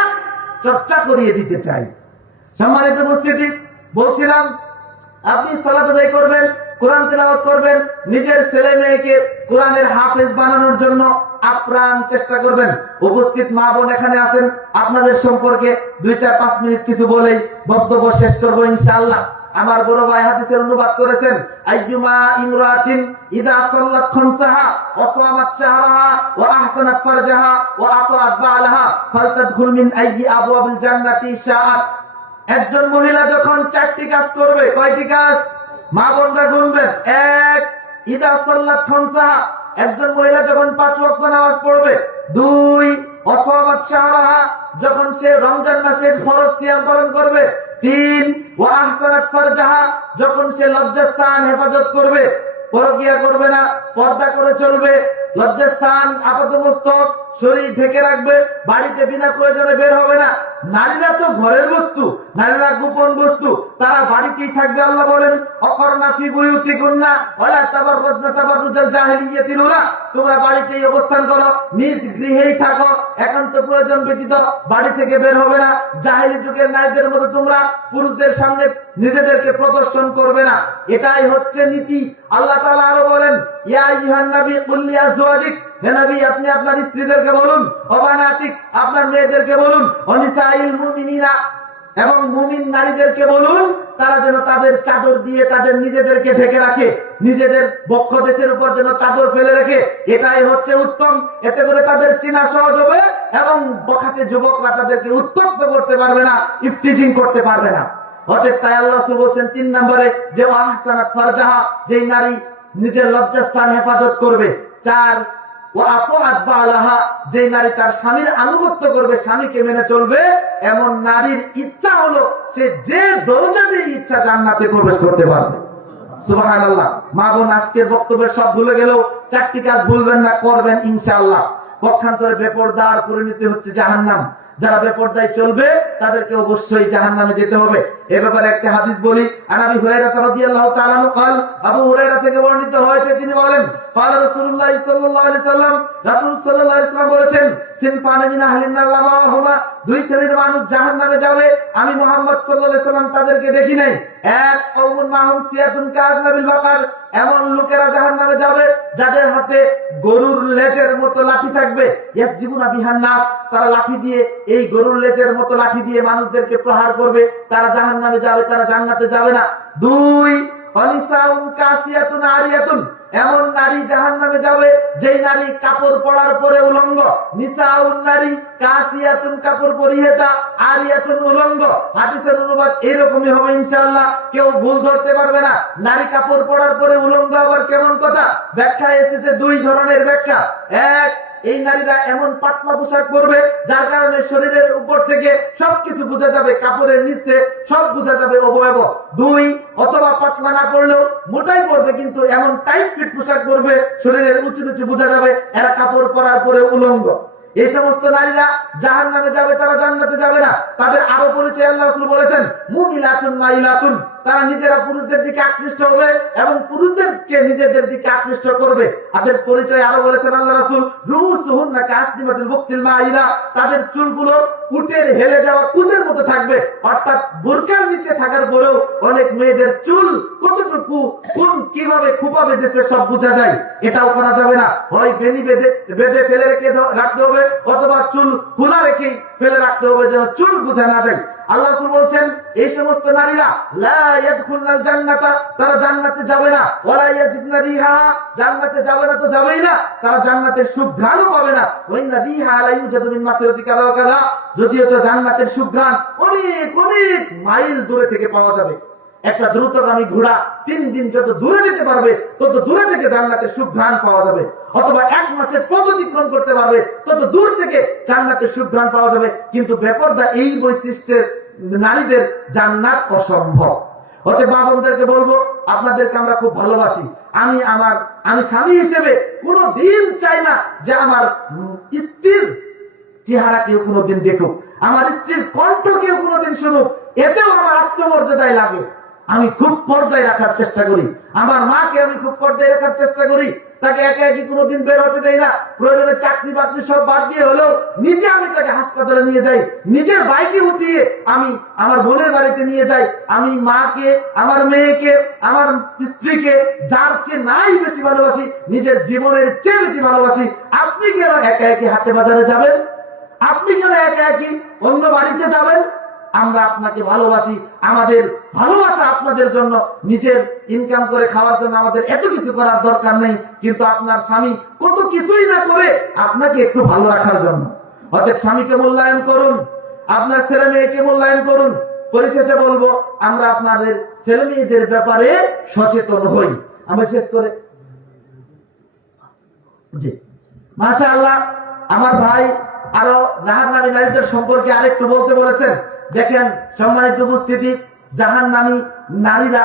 চর্চা করিয়ে দিতে চায়। সম্মানিত উপস্থিতি, বলছিলাম আপনি সালাত আদায় করবেন, কোরআন তেলাওয়াত করবেন, নিজের ছেলে মেয়েকে কোরআনের হাফেজ বানানোর জন্য আপ্রাণ চেষ্টা করবেন। উপস্থিত মা বোন এখানে আছেন, আপনাদের সম্পর্কে 2-4-5 মিনিট কিছু বলেই বক্তব্য শেষ করবো ইনশাআল্লাহ। আমার বড় ভাই হাদিসের অনুবাদ করেছেন আইয়ুমা ইমরাতিন ইদা সাল্লাত খামসাহা ওয়া সামাত শাহরাহা ওয়া আহসানাত ফারজাহা ওয়া আতাআত বালাহা ফালতাদখুল মিন আইয়ি আবওয়াবিল জান্নাতি শাআত। একজন মহিলা যখন 4টি কাজ করবে, কয়টি কাজ? মা বোনরা গুনবেন। 1 ইদা সাল্লাত খামসাহা, একজন মহিলা যখন 5 ওয়াক্ত নামাজ পড়বে। 2 ওয়াসামাত শাহরাহা, যখন সে রমজান মাসের ফরজ সিয়াম পালন করবে। 3 ওয়া আহসানাত ফারজাহা, যখন সে লজ্জাস্থান হেফাজত করবে, পরকিয়া করবে না, পর্দা করে চলবে, লজ্জাস্থান আপাতমস্তক শরীর ঢেকে রাখবে, বাড়িতে বিনা প্রয়োজনে বের হবে না। নারীরা তো ঘরের বস্তু, নারীরা গোপন বস্তু, তারা বাড়িতেই থাকবে। আল্লাহ বলেন অকরনা ফি বুয়ুতিকুন্না ওয়ালা তাবাররাজনা তাবাররুজাল জাহিলিয়াতিল উলা, তোমরা বাড়িতেই অবস্থান করো, নিজ গৃহেই থাকো, একান্ত প্রয়োজন ব্যতীত বাড়ি থেকে বের হবে না। জাহেলি যুগের নারীদের মতো তোমরা পুরুষদের সামনে নিজেদেরকে প্রদর্শন করবে না। এটাই হচ্ছে নীতি। আল্লাহ তাআলা আরো বলেন ইয়া আইয়ুহান নবী কুল লিআজওয়াজিক, হে নবী আপনি আপনার স্ত্রীদেরকে বলুন, অবানাতিক আপনার মেয়েদেরকে বলুন, অনিসাইল মুমিনিনা এবং মুমিন নারীদেরকে বলুন তারা যেন তাদের চাদর দিয়ে তাদের নিজেদেরকে ঢেকে রাখে, নিজেদের বক্ষ দেশের উপর যেন চাদর ফেলে রেখে। এটাই হচ্ছে উত্তম। এতে করে তাদের চেনা সহজ হবে এবং বখাটে যুবকরা তাদেরকে উত্তপ্ত করতে পারবে না, ইফটিজিং করতে পারবে না। অতএব তাই আল্লাহ রাসূল বলেছেন 3 নম্বরে যে আহসানাত ফারজাহা, যে নারী নিজের লজ্জাস্থান হেফাজত করবে। 4 ওয়া আতাআত বালাহা, যে নারী তার স্বামীর আনুগত্য করবে, স্বামীকে মেনে চলবে, এমন নারীর ইচ্ছা হলো সে যে দরজা দিয়ে ইচ্ছা জান্নাতে প্রবেশ করতে পারবে। সুবহানাল্লাহ। মা বোন, আজকের বক্তব্যের সব ভুলে গেলেও 4টি কাজ ভুলবেন না, করবেন ইনশাআল্লাহ। পক্ষান্তরে বেপরদার পরিণতি হচ্ছে জাহান্নাম। যারা বেপরদায় চলবে তাদেরকে অবশ্যই জাহান্নামে যেতে হবে। এ ব্যাপারে একটা হাদিস বলি। আন আবি হুরায়রা রাদিয়াল্লাহু তাআলা আনহু قال, আবু হুরায়রা থেকে বর্ণিত হয়েছে, তিনি বলেন قال রাসূলুল্লাহ সাল্লাল্লাহু আলাইহি সাল্লাম, রাসূল সাল্লাল্লাহু আলাইহি সাল্লাম বলেছেন, সিনফানে মিন আহলিন নার লা মাহুমা, 2 শ্রেণীর মানুষ জাহান্নামে যাবে, আমি মুহাম্মদ সাল্লাল্লাহু আলাইহি সাল্লাম তাদেরকে দেখি নাই। 1 কওমুন মাহুম সিয়াতুন কাযনাবিল বাকার, এমন লোকেরা জাহান্নামে যাবে যাদের হাতে গরুর লেজের মতো লাঠি থাকবে। ইয়াসজিবুনা বিহান নাস, তারা লাঠি দিয়ে, এই গরুর লেজের মতো লাঠি দিয়ে মানুষদেরকে প্রহার করবে। তারা জাহান্নামে যাবে, তারা জান্নাতে যাবে না। 2 অনিসাউন কাসিয়াতুন আরিয়াতুন, এমন নারী জাহান্নামে যাবে যেই নারী কাপড় পরার পরে উলঙ্গ। নিসাউন, নারী, কাসিয়াতুন, কাপড় পরিহিতা, আরিয়াতুন, উলঙ্গ। হাদিসের অনুবাদ এরকমই হবে ইনশাআল্লাহ, কেউ ভুল ধরতে পারবে না। নারী কাপড় পরার পরে উলঙ্গ আবার কেমন কথা? ব্যাখ্যা এসেছে 2 ধরনের ব্যাখ্যা। 1, এই নারীরা এমন পাতলা পোশাক পরবে যার কারণে শরীরের উপর থেকে সবকিছু বোঝা যাবে, কাপড়ের নিচে সব বোঝা যাবে অবয়ব। 2, অথবা পাতলা না পরলেও মোটাই পরবে, কিন্তু এমন টাইট ফিট পোশাক পরবে শরীরের উঁচু নিচু বোঝা যাবে, এরা কাপড় পরার পরে উলঙ্গ। এই সমস্ত নারীরা জাহান্নামে যাবে, তারা জান্নাতে যাবে না। তাদের আরো পরিচয় আল্লাহ রাসূল বলেছেন, মুমিলাতুন মাইলাতুন, তারা নিজেরা পুরুষদের দিকে আকৃষ্ট হবে এবং পুরুষদেরকে নিজেদের দিকে আকৃষ্ট করবে। তাদের পরিচয় আরো বলেছেন আল্লাহ রাসূল, রুসুহুন্না কাসনিমাতুল বুকতিল মাইলা, তাদের চুলগুলো উটের হেলে যাওয়া কুচের মতো থাকবে। অর্থাৎ বোরকার নিচে থাকার পরেও অনেক মেয়েদের চুল কতটুকু, কোন কিভাবে খোপা বেঁধেছে সব বোঝা যায়। এটাও করা যাবে না। হয় বেনি বেঁধে ফেলে রেখে রাখতে হবে, অথবা চুল খোলা রেখে ফেলে রাখতে হবে যেন চুল বোঝা না যায়। আল্লাহ রাসূল বলছেন, এই সমস্ত নারীরা লা ইয়াদখুলুল জান্নাতা, তারা জান্নাতে যাবে না। ওয়ালা ইয়াজিদনা রিহা, জান্নাতে যাবে না তো যাবেই না, তারা জান্নাতের সুঘ্রাণও পাবে না। ওয়াইন্না রিহা লা ইউজাদু মিন মাসিরাতি কাযা ওয়া কাযা, যদিও তো জান্নাতের সুঘ্রাণ অনেক অনেক মাইল দূরে থেকে পাওয়া যাবে। একটা দ্রুতগামী ঘোড়া 3 দিন যত দূরে যেতে পারবে তত দূরে থেকে জান্নাতের সুঘ্রাণ পাওয়া যাবে। অথবা 1 মাসের পথ অতিক্রম করতে পারবে তত দূর থেকে জান্নাতের সুঘ্রাণ পাওয়া যাবে। কিন্তু বেপরদা এই বৈশিষ্ট্যের নারীদের জান্নাত অসম্ভব। অতএব মা বোনদেরকে বলবো, আপনাদেরকে আমরা খুব ভালোবাসি। আমি স্বামী হিসেবে কোনোদিন চাই না যে আমার স্ত্রীর চেহারা কেউ কোনোদিন দেখুক, আমার স্ত্রীর কণ্ঠ কেউ কোনোদিন শুনুক। এতেও আমার আত্মমর্যাদায় লাগে। আমি খুব পর্দায় রাখার চেষ্টা করি, আমার মাকে আমি খুব পর্দায় রাখার চেষ্টা করি। তাকে একা একই কোনোদিন বের হতে দেই না। প্রয়োজনে চাকরি বাকরি সব বাদ দিয়ে হলেও নিজে আমি তাকে হাসপাতালে নিয়ে যাই, নিজের বাইকে উঠিয়ে আমি আমার বোনের বাড়িতে নিয়ে যাই। আমি মাকে, আমার মেয়েকে, আমার স্ত্রীকে যার চেয়ে নাই বেশি ভালোবাসি, নিজের জীবনের চেয়ে বেশি ভালোবাসি। আপনি কেন একা একই হাটে বাজারে যাবেন? আপনি কেন একা একই অন্য বাড়িতে যাবেন? আমরা আপনাকে ভালোবাসি। আমাদের ভালোবাসা আপনাদের জন্য, নিজের ইনকাম করে খাওয়ার জন্য আমাদের এত কিছু করার দরকার নেই, কিন্তু আপনার স্বামী কত কিছুই না করে আপনাকে একটু ভালো রাখার জন্য। অতএব স্বামীকে মূল্যায়ন করুন, আপনার ছেলে মেয়েকে মূল্যায়ন করুন। পরিশেষে বলবো, আমরা আপনাদের ছেলে মেয়েদের ব্যাপারে সচেতন হই। আমরা শেষ করে জি মাশাআল্লাহ, আমার ভাই আরো জাহান্নামী নারীদের সম্পর্কে আরেকটু বলতে বলেছেন। দেখেন সম্মানিত উপস্থিতি, জাহান্নামী নারীরা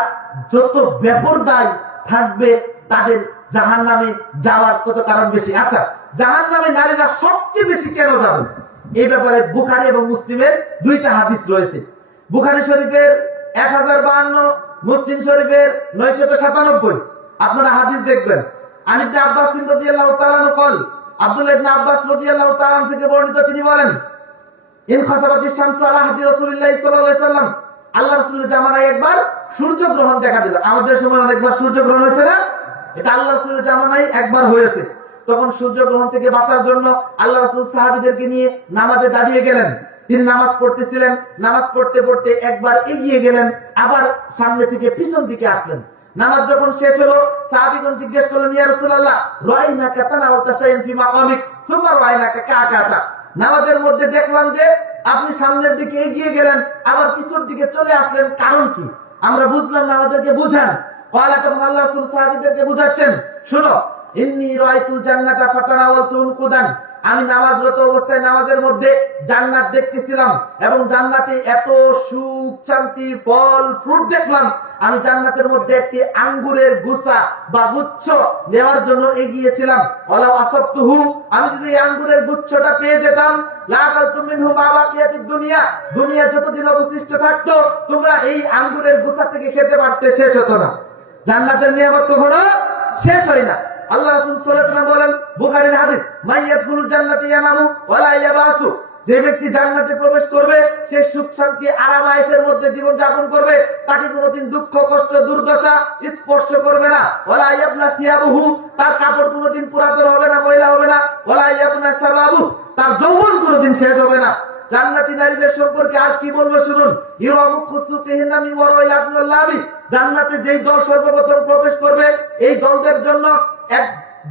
যত বেপরদায় থাকবে তাদের জাহান্নামে যাওয়ার তত কারণ বেশি। আচ্ছা, জাহান্নামী নারীরা সবচেয়ে বেশি কেন যাবে? এই ব্যাপারে বুখারী এবং মুসলিমের 2টা হাদিস রয়েছে। বুখারী শরীফের 1052, মুসলিম শরীফের 997। আপনারা হাদিস দেখবেন। আন ইবনে আব্বাস রাদিয়াল্লাহু তাআলা আনহু قال, আব্দুল্লাহ ইবনে আব্বাস রাদিয়াল্লাহু তাআলা থেকে বর্ণিত, তিনি বলেন, ইন খাসাবাতিশ শামসু আলা হাদি রাসূলিল্লাহ সাল্লাল্লাহু আলাইহি ওয়াসাল্লাম, আল্লাহ রাসূলের জামানায় একবার সূর্যগ্রহণ দেখা দিল। আমাদের সময় অনেকবার সূর্যগ্রহণ হয়েছে না? এটা আল্লাহ রাসূলের জামানায় একবার হয়েছে। তখন সূর্যগ্রহণ থেকে বাঁচার জন্য আল্লাহ রাসূল সাহাবীদেরকে নিয়ে নামাজে দাঁড়িয়ে গেলেন। তিনি নামাজ পড়তেছিলেন, নামাজ পড়তে পড়তে একবার এগিয়ে গেলেন, আবার সামনে থেকে পিছন দিকে আসলেন। নামাজ যখন শেষ হলো, সাহাবীগণ জিজ্ঞেস করলেন, ইয়া রাসূলুল্লাহ, রাআইনাকা তানাওয়ালতা শাইআন ফি মাকামিক সুম্মা রাআইনাকা কাআকাতা, নামাজের মধ্যে দেখলাম যে আপনি সামনের দিকে এগিয়ে গেলেন, আবার পিছন দিকে চলে আসলেন, কারণ কি? আমরা বুঝলাম না, আমাদেরকে বুঝান। ওয়ালা তখন আল্লাহ রাসূল সাহাবীদেরকে বুঝাচ্ছেন, শুনো, ইন্নী রাআইতুল জান্নাতা ফাতানাওয়ালতু উনকুদান, আমি নামাজরত অবস্থায় নামাজের মধ্যে জান্নাত দেখতেছিলাম এবং জান্নাতে এত সুখ, শান্তি, ফল, ফ্রুট দেখলাম। আমি জান্নাতের মধ্যে একটি আঙ্গুরের গুছা বা গুচ্ছ নেওয়ার জন্য এগিয়েছিলাম। ওয়ালা আসাবতুহু, আমি যদি এই আঙ্গুরের গুচ্ছটা পেয়ে যেতাম, লাআকালতু মিনহু মা বাকিয়াতিদ দুনিয়া, দুনিয়া যতদিন অবশিষ্ট থাকতো তোমরা এই আঙ্গুরের গুছা থেকে খেতে পারতে, শেষ হতো না। জান্নাতের নিয়ামত কখনো শেষ হয় না। আল্লাহ রাসূল সাল্লাল্লাহু আলাইহি ওয়াসাল্লাম বলেন, বুখারীর হাদিস, মাইয়াদখুলুল জান্নাতি ইয়ানামু ওয়ালা ইয়াবাসু, যে ব্যক্তি জান্নাতে প্রবেশ করবে সে সুখ শান্তি আরাম আয়েশের মধ্যে জীবন যাপন করবে, তাকে কোনোদিন দুঃখ কষ্ট দুর্দশা স্পর্শ করবে না। ওয়ালা ইয়াবলা থিয়াবুহু, তার কাপড় কোনোদিন পুরাতন হবে না, ময়লা হবে না। ওয়ালা ইয়াবনা শাবাবু, তার যৌবন কোনোদিন শেষ হবে না। জান্নাতি নারীদের সম্পর্কে আর কি বলবো শুনুন, ইরামু খুসুকিহিন্না মিন ওয়ারাইল আবনাল্লাহি, জান্নাতে যেই দল সর্বপ্রথম প্রবেশ করবে এই দলদের জন্য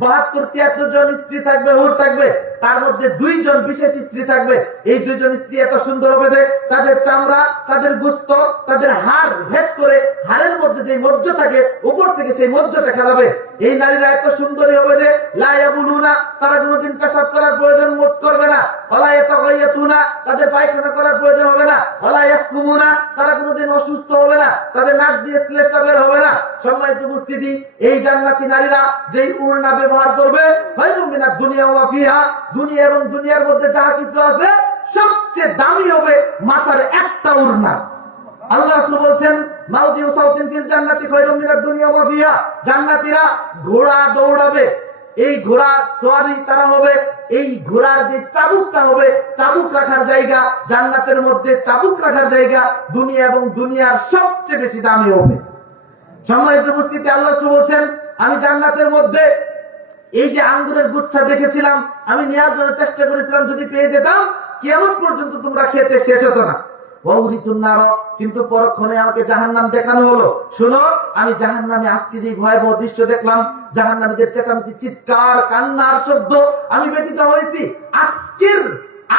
72-73 জন স্ত্রী থাকবে, হুর থাকবে, তার মধ্যে 2 জন বিশেষ স্ত্রী থাকবে। এই 2 জন স্ত্রী এত সুন্দর হবে যে তাদের চামড়া, তাদের গোশত, তাদের হাড় ভেদ করে হাড়ের মধ্যে যে মজ্জ থাকে উপর থেকে সেই মজ্জ দেখা যাবে। এই নারীরা এত সুন্দরী হবে যে লা ইয়াবুলুনা, তারা কোনোদিন পেশাব করার প্রয়োজন বোধ করবে না। ওয়ালা ইয়াতাগাইয়াতুনা, তাদের পায়খানা করার প্রয়োজন হবে না। ওয়ালা ইয়াসকুমুনা, তারা কোনোদিন অসুস্থ হবে না, তাদের নাক দিয়ে শ্লেষ্মা বের হবে না। সম্মানিত উপস্থিতি, এই জান্নাতি নারীরা যেই উড়না ব্যবহার করবে, খায়রুম মিনাদ দুনিয়া ওয়া ফিহা, দুনিয়া এবং দুনিয়ার মধ্যে যা কিছু আছে সবচেয়ে দামি হবে মাথার একটা উড়না। আল্লাহ রাসূল বলেন, মাউদিউ সাউতিন ফিল জান্নাতি খায়রুম মিনাদ দুনিয়া ওয়া ফিহা, জান্নাতীরা ঘোড়া দৌড়াবে, এই ঘোড়া সওয়ারি তারা হবে, এই ঘোড়ার যে চাবুকটা হবে, চাবুক রাখার জায়গা, জান্নাতের মধ্যে চাবুক রাখার জায়গা দুনিয়া এবং দুনিয়ার সবচেয়ে বেশি দামি হবে। সম্মানিত উপস্থিতি, আল্লাহ রাসূল বলেন, আমি জান্নাতের মধ্যে এই যে আঙ্গুরের গুচ্ছা দেখেছিলাম, আমি নেওয়ার জন্য চেষ্টা করেছিলাম, যদি পেয়ে যেতাম কিয়ামত পর্যন্ত তোমরা খেতে শেষ হতো না। ওয়াউরিতুন নার, কিন্তু পরক্ষণে আমাকে জাহান্নাম দেখানো হলো। শুনো, আমি জাহান্নামে আজকে যে ভয়াবহ দৃশ্য দেখলাম, জাহান্নামীদের চেঁচামেচি, চিৎকার, কান্নার শব্দ, আমি ব্যথিত হয়েছি। আজকের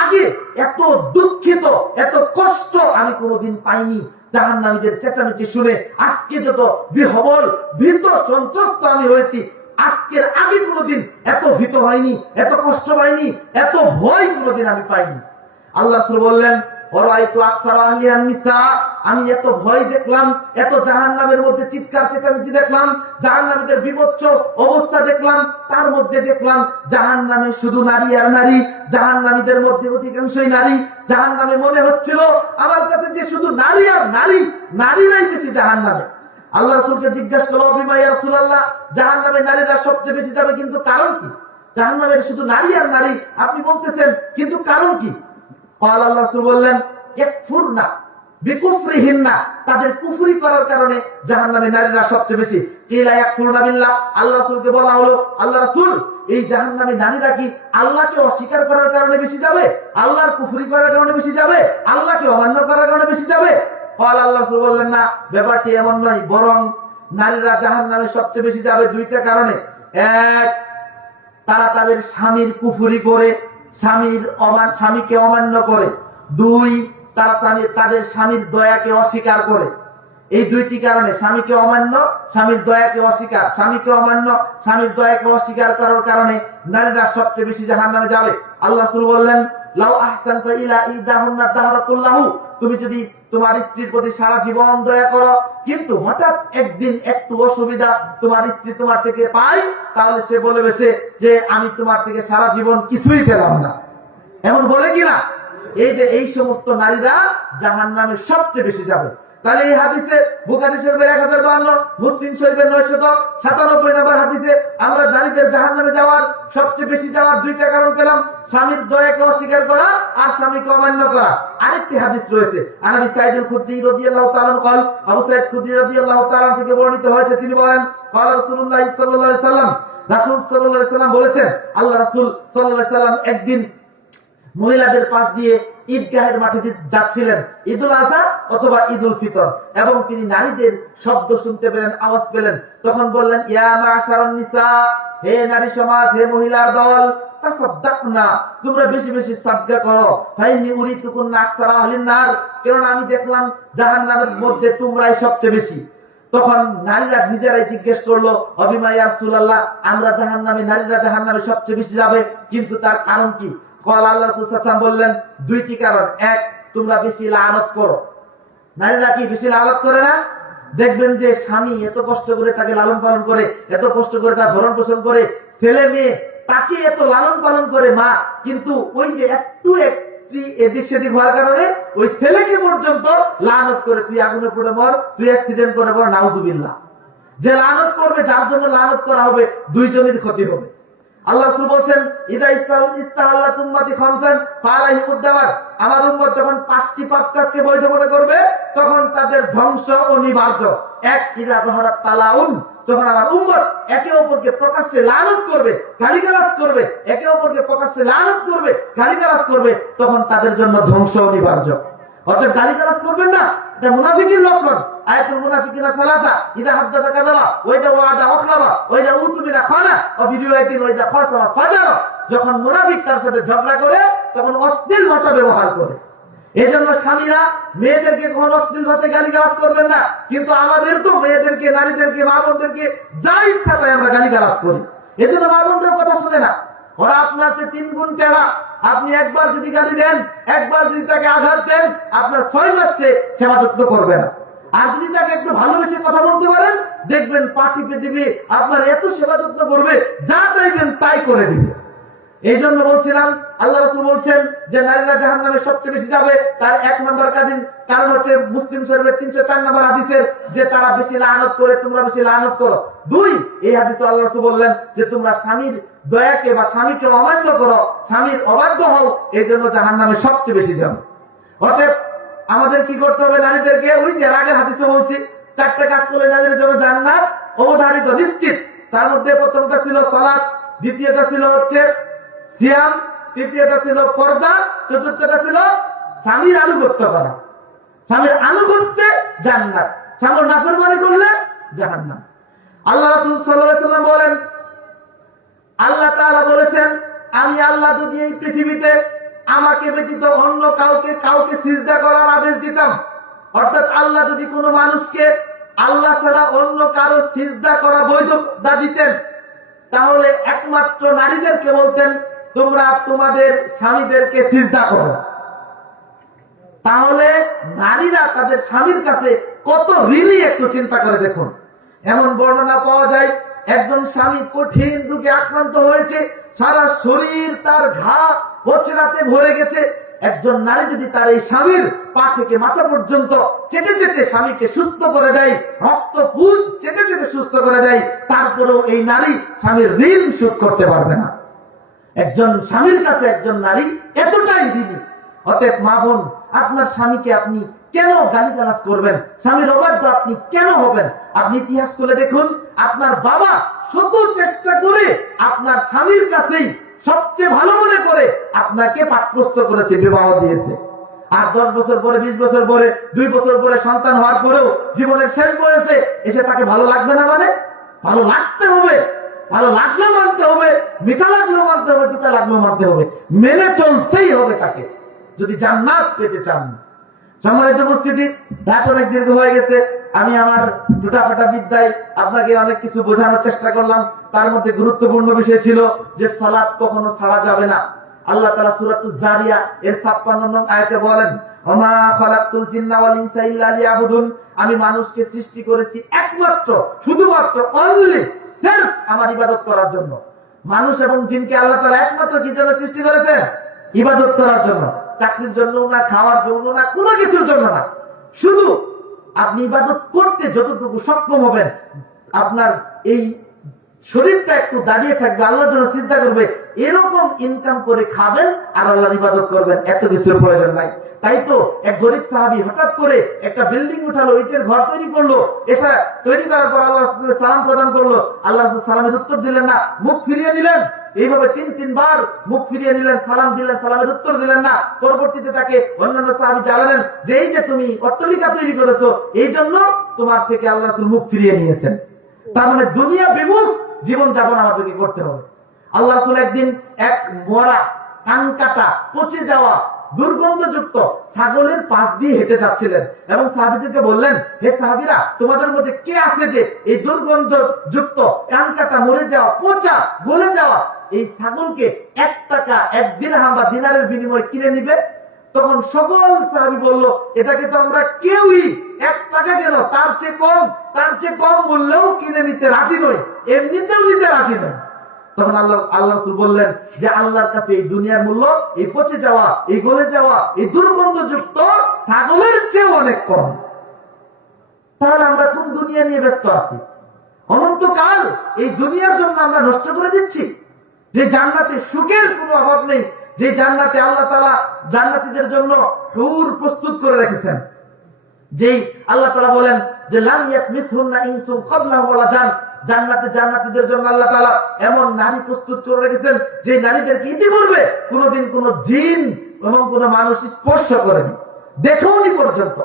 আগে এত দুঃখিত, এত কষ্ট আমি কোনোদিন পাইনি। জাহান্নামীদের চেঁচামেচি শুনে আজকে যত বিহবল, ভীত, সন্ত্রস্ত আমি হয়েছি, আজকের আগে কোনোদিন এত ভীত হয়নি, এত কষ্ট পাইনি, এত ভয় কোনোদিন আমি পাইনি। আল্লাহ রাসূল বললেন, ওয়ারাইতু আকসারা আহলিহান নিসা, আমি এত ভয় দেখলাম, এত জাহান্নামের মধ্যে চিৎকার চেঁচামেচি দেখলাম, জাহান্নামীদের বিভৎস অবস্থা দেখলাম, তার মধ্যে দেখলাম জাহান্নামে শুধু নারী আর নারী, জাহান্নামীদের মধ্যে অধিকাংশই নারী। জাহান্নামে মনে হচ্ছিল আমার কাছে যে শুধু নারী আর নারী, নারীরাই বেশি জাহান্নামে। আল্লাহ রাসূলকে জিজ্ঞাসা করলো, বিমা ইয়া রাসূলুল্লাহ, জাহান্নামে নারীরা সবচেয়ে বেশি যাবে, কিন্তু কারণ কি? জাহান্নামের শুধু নারী আর নারী আপনি বলতেছেন, কিন্তু কারণ কি? আল্লাহ রাসূল বললেন, ইয়াকফুরনা বিকুফরিহিন্না, তাদের কুফরি করার কারণে জাহান্নামে নারীরা সবচেয়ে বেশি। কিলা ইয়াকফুরনা বিল্লাহ, আল্লাহ রাসূলকে বলা হলো, আল্লাহ রাসূল, এই জাহান্নামে নারীরা কি আল্লাহকে অস্বীকার করার কারণে বেশি যাবে, আল্লাহর কুফরি করার কারণে বেশি যাবে, আল্লাহকে অমান্য করার কারণে বেশি যাবে? আল্লাহ রাসূল বললেন, না, ব্যাপারটি এমন নয়, বরং নারীরা জাহান্নামে সবচেয়ে বেশি যাবে 2টা কারণে। এক, তারা তাদের স্বামীর কুফরি করে, স্বামীকে অমান্য করে। 2, তারা তাদের স্বামীর দয়াকে অস্বীকার করে। এই 2টি কারণে, স্বামীকে অমান্য, স্বামীর দয়াকে অস্বীকার, স্বামীকে অমান্য, স্বামীর দয়াকে অস্বীকার করার কারণে নারীরা সবচেয়ে বেশি জাহান্নামে যাবে। আল্লাহ রাসূল বললেন, লাউ আহসানতা ইলা ইদাহুন্না দাহরাতুল্লাহু, তুমি যদি তোমার স্ত্রীর প্রতি সারা জীবন দয়া করো, কিন্তু হঠাৎ একদিন একটু অসুবিধা তোমার স্ত্রী তোমার থেকে পায়, তাহলে সে বলবে যে আমি তোমার থেকে সারা জীবন কিছুই পেলাম না, এমন বলে কিনা? এই যে এই সমস্ত নারীরা জাহান্নামে সবচেয়ে বেশি যাবে। তাহলে এই হাদিসে বুখারী শরীফের 1052, মুসলিম শরীফের 997 নম্বর হাদিসে আমরা নারীদের জাহান্নামে যাওয়ার, সবচেয়ে বেশি যাওয়ার 2টা কারণ পেলাম, স্বামীর দয়াকে অস্বীকার করা আর স্বামীকে অমান্য করা। আরেকটি হাদিস রয়েছে, আবু সাঈদ আল-খুদরি রাদিয়াল্লাহু তাআলা قال, আবু সাঈদ খুদরি রাদিয়াল্লাহু তাআলা থেকে বর্ণিত হয়েছে, তিনি বলেন, قال রাসূলুল্লাহ সাল্লাল্লাহু আলাইহি সাল্লাম, রাসূল সাল্লাল্লাহু আলাইহি সাল্লাম বলেছেন, আল্লাহ রাসূল সাল্লাল্লাহু আলাইহি সাল্লাম একদিন মহিলাদের পাশ দিয়ে ঈদগাহের মাঠে যাচ্ছিলেন, ঈদুল আযহা অথবা ঈদুল ফিতর, এবং তিনি নারীদের শব্দ শুনতে পেলেন, আওয়াজ পেলেন। তখন বললেন, ইয়া মাশারান নিসা, হে নারী সমাজ, হে মহিলার দল, তাসাদদাকনা, তোমরা বেশি বেশি সাদকা করো। ফাইন্নী উরিতুকুন্না আকসারা আহলিন নার, কারণ আমি দেখলাম জাহান্নামের মধ্যে তোমরাই সবচেয়ে বেশি। তখন নারীরা নিজেরাই জিজ্ঞেস করলো, অবিমা ইয়া রাসূলুল্লাহ, আমরা জাহান্নামে, নারীরা জাহান্নামে সবচেয়ে বেশি যাবে, কিন্তু তার কারণ কি? ক্বাল, আল্লাহ রাসূল সাল্লাল্লাহু আলাইহি ওয়াসাল্লাম বললেন, দুইটি কারণ। এক, তোমরা বেশি লানত করো। নারীরা কি বেশি লানত করে না? দেখবেন যে স্বামী এত কষ্ট করে তাকে লালন পালন করে, এত কষ্ট করে তার ভরণ পোষণ করে, ছেলে মেয়ে তাকে এত লালন পালন করে মা, কিন্তু ওই যে একটু এদিক সেদিক হওয়ার কারণে ওই ছেলেকে পর্যন্ত লানত করে, তুই আগুনে পড়ে মর, তুই অ্যাক্সিডেন্ট করে মর, নাউজুবিল্লাহ। যে লানত করবে, যার জন্য লানত করা হবে, দুইজনের ক্ষতি হবে। আল্লাহ রাসূল বলেন, ইদা ইস্তাহাল্লাত উম্মতি খামসান ফালাহিমুদ দাওয়ার, আমার উম্মত যখন 5টি পাপ কাজকে বৈধ মনে করবে, তখন তাদের ধ্বংস অনিবার্য। এক, ইদা যাহারাত তালাউন, যখন আমার উম্মত একে অপরকে প্রকাশ্যে লানত করবে, গালিগালাজ করবে, একে অপরকে প্রকাশ্যে লানত করবে, গালিগালাজ করবে, তখন তাদের জন্য ধ্বংস অনিবার্য। অর্থাৎ গালিগালাজ করবেন না, এটা মুনাফিকের লক্ষণ। আয়াতুল মুনাফিকিনা সালাসা, ইদা হাদাসা কাযাবা, ওয়া ইদা ওয়াদা আখলাফা, ওয়া ইদা উতুবিনা খানা, ওয়া বিরিওয়ায়াতিন ওয়া ইদা খাসামা ফাজারা। যখন মুনাফিক তার সাথে ঝগড়া করে, তখন অশ্লীল ভাষা ব্যবহার করে। এজন্য স্বামীরা মেয়েদেরকে কখনো অশ্লীল ভাষায় গালিগালাজ করবেন না, কিন্তু আমাদের তো মেয়েদেরকে, নারীদেরকে, মা বোনদেরকে যা ইচ্ছা তাই আমরা গালিগালাজ করি। এজন্য মা বোনদের কথা শুনে না, ওরা আপনার চেয়ে 3 গুণ টেরা। আপনি একবার যদি গালি দেন, একবার যদি তাকে আঘাত দেন, আপনার 6 মাস সে সেবা যত্ন করবে না। আর যদি তাকে একটু ভালোবেসে কথা বলতে পারেন, দেখবেন পা টিপে দিবে, আপনার এত সেবা যত্ন করবে, যা চাইবেন তাই করে দিবে। এই জন্য বলছিলাম, আল্লাহ রাসূল বলছেন যে নারীরা জাহান্নামে সবচেয়ে বেশি যাবে। তার 1 নম্বর কারণ হচ্ছে মুসলিম শরীফের 304 নম্বর হাদিসের, যে তারা বেশি লানত করে, তোমরা বেশি লানত করো। 2, এই হাদিসে আল্লাহ রাসূল বললেন যে তোমরা স্বামীর দয়াকে বা স্বামীকে অমান্য করো, স্বামীর অবাধ্য হও, এই জন্য জাহান্নামে সবচেয়ে বেশি যাবে। অতএব আমাদের কি করতে হবে? নারীদেরকে, ওই যে আগের হাদিসে বলছি, 4টা কাজ করলে নারীদের জন্য জান্নাত অবধারিত, নিশ্চিত। তার মধ্যে প্রথমটা ছিল সালাত, দ্বিতীয়টা ছিল হচ্ছে সিয়াম, তৃতীয়টা ছিল পর্দা, চতুর্থটা ছিল স্বামীর আনুগত্য করা। স্বামীর আনুগত্যে জান্নাত, স্বামীর নাফরমানি করলে জাহান্নাম। আল্লাহ রাসূল সাল্লাল্লাহু আলাইহি ওয়াসাল্লাম বলেন, আল্লাহ তাআলা বলেছেন, আমি আল্লাহ যদি এই পৃথিবীতে আমাকে ব্যতীত অন্য কাউকে সিজদা করার আদেশ দিতাম, অর্থাৎ আল্লাহ যদি কোনো মানুষকে আল্লাহ ছাড়া অন্য কারো সিজদা করা বৈধতা দিতেন, তাহলে একমাত্র নারীদেরকে বলতেন, তোমরা তোমাদের স্বামীদেরকে সিজদা করো। তাহলে নারীরা তাদের স্বামীর কাছে কত ঋণী, একটু চিন্তা করে দেখুন। এমন বর্ণনা পাওয়া যায়, একজন স্বামী কঠিন রোগে আক্রান্ত হয়েছে, সারা শরীর তার ঘা হোঁচড়াতে ভরে গেছে। একজন নারী যদি তার এই স্বামীর পা থেকে মাথা পর্যন্ত চেটে চেটে স্বামীকে সুস্থ করে দেয়, রক্ত পুঁজ চেটে চেটে সুস্থ করে দেয়, তারপরেও এই নারী স্বামীর ঋণ শোধ করতে পারবে না। একজন স্বামীর কাছে একজন নারী এতটাই ঋণী। অতএব মা বোন, আপনার স্বামীকে আপনি কেন গালিগালাজ করবেন? স্বামীর অবাধ্য আপনি কেন হবেন? আপনি ইতিহাস করে দেখুন, আপনার বাবা শত চেষ্টা করে আপনার স্বামীর কাছেই সবচেয়ে ভালো মনে করে আপনাকে পাঠ্যস্ত করেছে, বিবাহ দিয়েছে। আর 10 বছর পরে, 20 বছর পরে, 2 বছর পরে সন্তান হওয়ার পরেও জীবনের শেষ বয়সে এসে তাকে ভালো লাগবে না? মানে ভালো লাগতে হবে, ভালো লাগলেও মানতে হবে, মিঠা লাগলেও মানতে হবে, তিতা লাগলেও মানতে হবে, মেনে চলতেই হবে তাকে, যদি জান্নাত পেতে চান। সম্মানিত উপস্থিতি, রাত অনেক দীর্ঘ হয়ে গেছে। আমি আমার টুটাফাটা বিদ্যায় আপনাকে অনেক কিছু বোঝানোর চেষ্টা করলাম। তার মধ্যে গুরুত্বপূর্ণ বিষয় ছিল যে সালাত কখনো ছাড়া যাবে না। আল্লাহ তাআলা সূরাতুজ জারিয়া এর 56 নং আয়াতে বলেন, ওমা খালাকতুল জিন্না ওয়াল ইনসা ইল্লা লিয়াবুদুন, আমি মানুষকে সৃষ্টি করেছি একমাত্র, শুধুমাত্র, অনলি সির্ফ আমার ইবাদত করার জন্য। মানুষ এবং জিনকে আল্লাহ তাআলা একমাত্র কি জন্য সৃষ্টি করেছেন? ইবাদত করার জন্য। চাকরির জন্য না, খাওয়ার জন্য না, কোনো কিছুর জন্য না, শুধু আপনি ইবাদত করতে যতটুকু সক্ষম হবেন, আপনার এই শরীরটা একটু দাঁড়িয়ে থাকবে, আল্লাহর জন্য চিন্তা করবে, এরকম ইনকাম করে খাবেন আর আল্লাহর ইবাদত করবেন, এত কিছুর প্রয়োজন নাই। তাই তো এক গরিব সাহাবী হঠাৎ করে একটা বিল্ডিং উঠালো, ইটের ঘর তৈরি করলো, এসা তৈরি করার পর আল্লাহ সালাম প্রদান করলো, আল্লাহ সালামের উত্তর দিলেন না, মুখ ফিরিয়ে দিলেন। এইভাবে 3 বার মুখ ফিরিয়ে নিলেন, সালাম দিলেন, সালামের উত্তর দিলেন না। পরবর্তীতে তাকে অন্যান্য সাহাবী জানালেন যে এই যে তুমি অট্টালিকা তৈরি করেছো, এই জন্য তোমার থেকে আল্লাহ রাসূল মুখ ফিরিয়ে নিয়েছেন। তার মানে দুনিয়া বিমুখ জীবন যাপন আমাদেরকে করতে হবে। আল্লাহ রাসূল একদিন এক মরা, কানকাটা, পচে যাওয়া, দুর্গন্ধযুক্ত ছাগলের পাশ দিয়ে হেঁটে যাচ্ছিলেন এবং সাহাবীদেরকে বললেন, হে সাহাবীরা, তোমাদের মধ্যে কে আছে যে এই দুর্গন্ধযুক্ত, কানকাটা, মরে যাওয়া, পচা, গলে যাওয়া এই ছাগলকে 1 টাকা, 1 দিরহাম বা দিনারের বিনিময়ে কিনে নিবে? তখন সকল সাহাবী বলল, এটাকে তো আমরা কেউই 1 টাকা কেন, তার চেয়ে কম মূল্যেও কিনে নিতে রাজি নই, এমনিতেও নিতে রাজি নই। তখন আল্লাহ রাসূল বললেন যে আল্লাহর কাছে এই দুনিয়ার মূল্য এই পচে যাওয়া, এই গলে যাওয়া, এই দুর্গন্ধযুক্ত ছাগলের চেয়ে অনেক কম। তাহলে আমরা কোন দুনিয়া নিয়ে ব্যস্ত আছি? অনন্তকাল এই দুনিয়ার জন্য আমরা নষ্ট করে দিচ্ছি। যে জান্নাতে সুখের কোনো অভাব নেই, যে জান্নাতে আল্লাহ তাআলা জান্নাতীদের জন্য হুর প্রস্তুত করে রেখেছেন, যেই আল্লাহ তাআলা বলেন যে লাম ইয়াতমিসহুন্না ইনসুন ক্বাবলাহুম ওয়ালা জান, জান্নাতে জান্নাতীদের জন্য আল্লাহ তাআলা এমন নারী প্রস্তুত করে রেখেছেন যে নারীদেরকে ইতিপূর্বে কোনোদিন কোনো জিন এবং কোনো মানুষ স্পর্শ করেনি, দেখেওনি পর্যন্ত।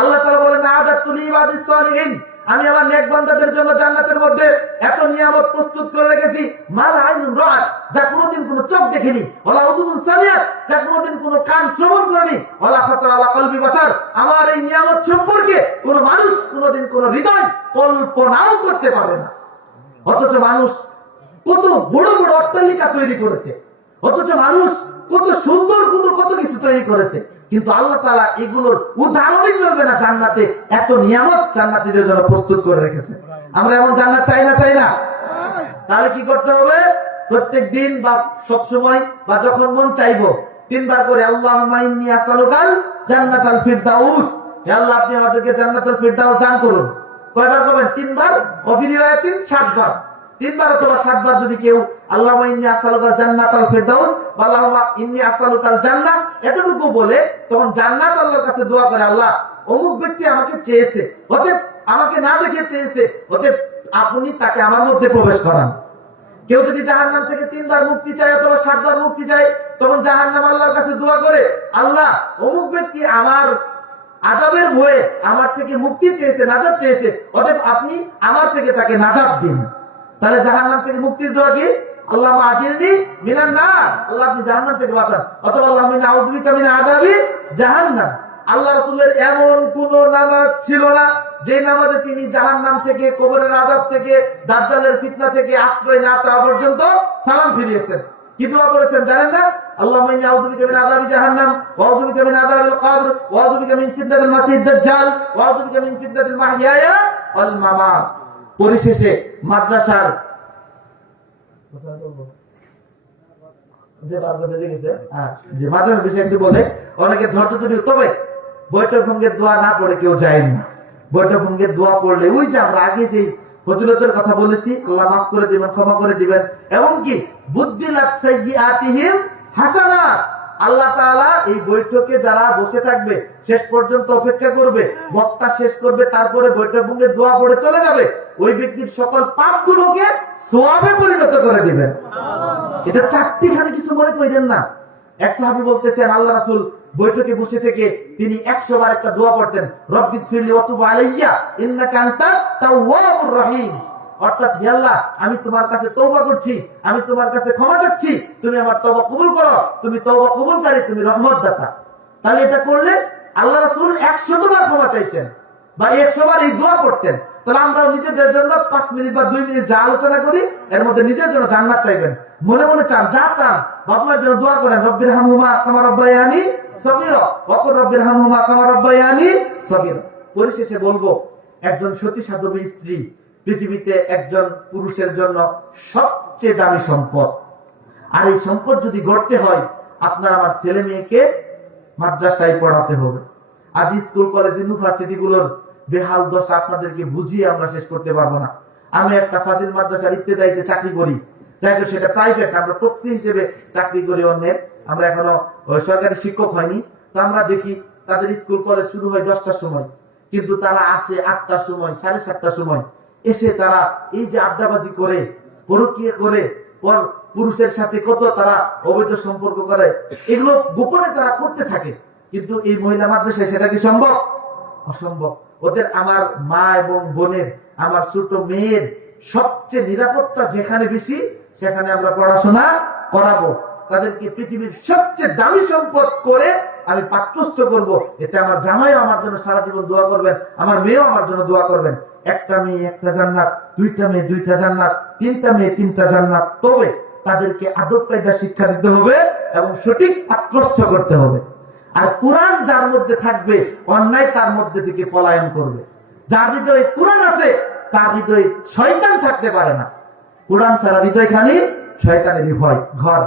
আল্লাহ তাআলা বলেন আ'দাতু লিইবাদিস সালিহিন, আমি আমার নেক বান্দাদের জন্য জান্নাতের মধ্যে এত নিয়ামত প্রস্তুত করে রেখেছি, মালা আইনুন রাআত, যা কোনোদিন কোনো চোখ দেখেনি, ওয়ালা উযুনুন সামিআত, যা কোনোদিন কোনো কান শ্রবণ করেনি, ওয়ালা খাতারা আলা কলবি বাসার, আমার এই নিয়ামত সম্পর্কে কোনো মানুষ কোনোদিন কোনো হৃদয় কল্পনাও করতে পারে না। অথচ মানুষ কত বড় বড় অট্টালিকা তৈরি করেছে, অথচ মানুষ কত সুন্দর কত কিছু তৈরি করেছে, কিন্তু আল্লাহ তাআলা এগুলোর উদাহরণই চলবে না। জান্নাতে এত নিয়ামত জান্নাতীদের জন্য প্রস্তুত করে রেখেছে। আমরা এমন জান্নাত চাই না? তাহলে কি করতে হবে? প্রত্যেক দিন বা সব সময় বা যখন মন চাইবো 3 বার করে আল্লাহুম্মা ইন্নী আসআলুকাল জান্নাতাল ফিরদাউস, হে আল্লাহ আপনি আমাদেরকে জান্নাতুল ফিরদাউস দান করুন। কয়বার করবেন? 3 বার, ওয়া ফি রিওয়ায়াতিন 7 বার। 3 বার অথবা 7 বার যদি কেউ আল্লাহুম্মা ইন্নী আসআলুকাল জান্নাতাল ফিরদাউস বা আল্লাহুম্মা ইন্নী আসআলুকাল জান্নাহ এতটুকু বলে তখন জান্নাত আল্লাহর কাছে দোয়া করে, আল্লাহ অমুক ব্যক্তি আমাকে চেয়েছে, অতএব আমাকে না দেখে চেয়েছে, অতএব আপনি তাকে আমার মধ্যে প্রবেশ করান। কেউ যদি জাহান্নাম থেকে 3 বার মুক্তি চায় অথবা 7 বার মুক্তি চায়, তখন জাহান্নাম আল্লাহর কাছে দোয়া করে, আল্লাহ অমুক ব্যক্তি আমার আযাবের ভয়ে আমার থেকে মুক্তি চেয়েছে, নাজাত চেয়েছে, অতএব আপনি আমার থেকে তাকে নাজাত দিন। তাহলে জাহান্নাম থেকে মুক্তির দোয়া কি? আল্লাহুম্মা আজিরনি মিনান নার, আল্লাহ আপনি জাহান্নাম থেকে বাঁচান, অথবা আল্লাহুম্মা ইন্নী আউযু বিকা মিন আযাবি জাহান্নাম। আল্লাহ রাসূলের এমন কোন নামাজ ছিল না যে নামাজে তিনি জাহান্নাম থেকে, কবরের আযাব থেকে, দাজ্জালের ফিতনা থেকে আশ্রয় না চাওয়া পর্যন্ত সালাম ফিরিয়েছেন। কি দোয়া করেছেন জানেন না? আল্লাহুম্মা ইন্নী আউযু বিকা মিন আযাবি জাহান্নাম ওয়া আউযু বিকা মিন আযাবিল কবর ওয়া আউযু বিকা মিন ফিতনাতিল মাসিহিদ দাজ্জাল ওয়া আউযু বিকা মিন ফিতনাতিল মাহইয়া ওয়াল মামাত। পরিশেষে মাদ্রাসার যে মাদ্রাসার বিষয়টি বলে অনেকে ধৈর্য ধরে, তবে বৈঠক ভঙ্গের দোয়া না পড়ে কেউ যায় না। বৈঠক ভঙ্গের দোয়া পড়লে ওই যে আমরা আগে যে ফজিলতের কথা বলেছি, আল্লাহ মাফ করে দিবেন, ক্ষমা করে দিবেন, এবং কি বুদ্দিলাত সাইয়্যাতিহিম হাসানাত, আল্লাহ তাআলা এই বৈঠকে যারা বসে থাকবে শেষ পর্যন্ত অপেক্ষা করবে, বক্তা শেষ করবে, তারপরে বৈঠক ভঙ্গের দোয়া পড়ে চলে যাবে, ওই ব্যক্তির সকল পাপগুলোকে সওয়াবে পরিণত করে দিবেন। এটা 4টি কিছু মনে করেন না। এক সাহাবী বলতেছেন আল্লাহ রাসূল বৈঠকে বসে থেকে তিনি 100 বার একটা দোয়া পড়তেন, রব্বিগফিরলি ওয়া তুব আলাইয়া ইন্নাকা আনতাত তাওয়াবুর রহিম, অর্থাৎ হে আল্লাহ আমি তোমার কাছে তওবা করছি, আমি তোমার কাছে ক্ষমা চাচ্ছি, তুমি আমার তওবা কবুল করো, তুমি তওবা কবুলকারী, তুমি রহমত দাতা। তাহলে এটা করলে আল্লাহ রাসূল 100 বার ক্ষমা চাইতেন বা 100 বার এই দোয়া পড়তেন। তাহলে আমরা নিজেদের জন্য 5 মিনিট বা 2 মিনিট যা আলোচনা করি এর মধ্যে নিজের জন্য জান্নাত চাইবেন, মনে মনে চান, যা চান বাবার জন্য দোয়া করেন, রব্বিরহামহুমা কামা রাব্বায়ানি সগীরা ওয়া কুর রব্বিরহামহুমা কামা রাব্বায়ানি সগীরা। পরিশেষে বলবো, একজন সতী সাধবী স্ত্রী পৃথিবীতে একজন পুরুষের জন্য সবচেয়ে দামি সম্পদ। আর এই সম্পদ যদি গড়তে হয়, আপনার আমার ছেলে মেয়েকে মাদ্রাসায় পড়াতে হবে। আজ স্কুল, কলেজ, ইউনিভার্সিটি গুলোর বেহাল দশা আপনাদেরকে বুঝিয়ে আমরা শেষ করতে পারবো না। আমি একটা ফাজিল মাদ্রাসার ইবতেদায়ীতে চাকরি করি, যাই হোক সেটা প্রাইভেট, আমরা প্রক্সি হিসেবে চাকরি করি অন্যের, আমরা এখনো সরকারি শিক্ষক হয়নি। তো আমরা দেখি তাদের স্কুল কলেজ শুরু হয় 10টার সময়, কিন্তু তারা আসে 8টার সময়, 7:30টার সময়। এসে তারা এই যে আড্ডাবাজি করে, পরকীয়া করে, পুরুষের সাথে কত তারা অবৈধ সম্পর্ক করে, এগুলো গোপনে তারা করতে থাকে। কিন্তু এই মহিলা মাদ্রাসায় সেটা কি সম্ভব? অসম্ভব। ওদের আমার মা এবং বোনের, আমার ছোট মেয়ের সবচেয়ে নিরাপত্তা যেখানে বেশি, সেখানে আমরা পড়াশোনা করাবো। তাদেরকে পৃথিবীর সবচেয়ে দামি সম্পদ করে আমি পাত্রস্থ করব। এতে আমার জামাইও আমার জন্য সারা জীবন দোয়া করবেন, আমার মেয়েও আমার জন্য দোয়া করবেন। একটা মেয়ে একটা জান্নাত, দুইটা মেয়ে দুইটা জান্নাত, তিনটা মেয়ে তিনটা জান্নাত। তবে তাদেরকে আদব কায়দা শিক্ষা দিতে হবে এবং সঠিক পাত্রস্থ করতে হবে। আর কোরআন যার মধ্যে থাকবে, অন্যায় তার মধ্যে থেকে পলায়ন করবে। যার হৃদয়ে কোরআন আছে তার হৃদয়ে শয়তান থাকতে পারে না। কোরআন ছাড়া হৃদয় খালি শয়তানেরই ভয় ঘর।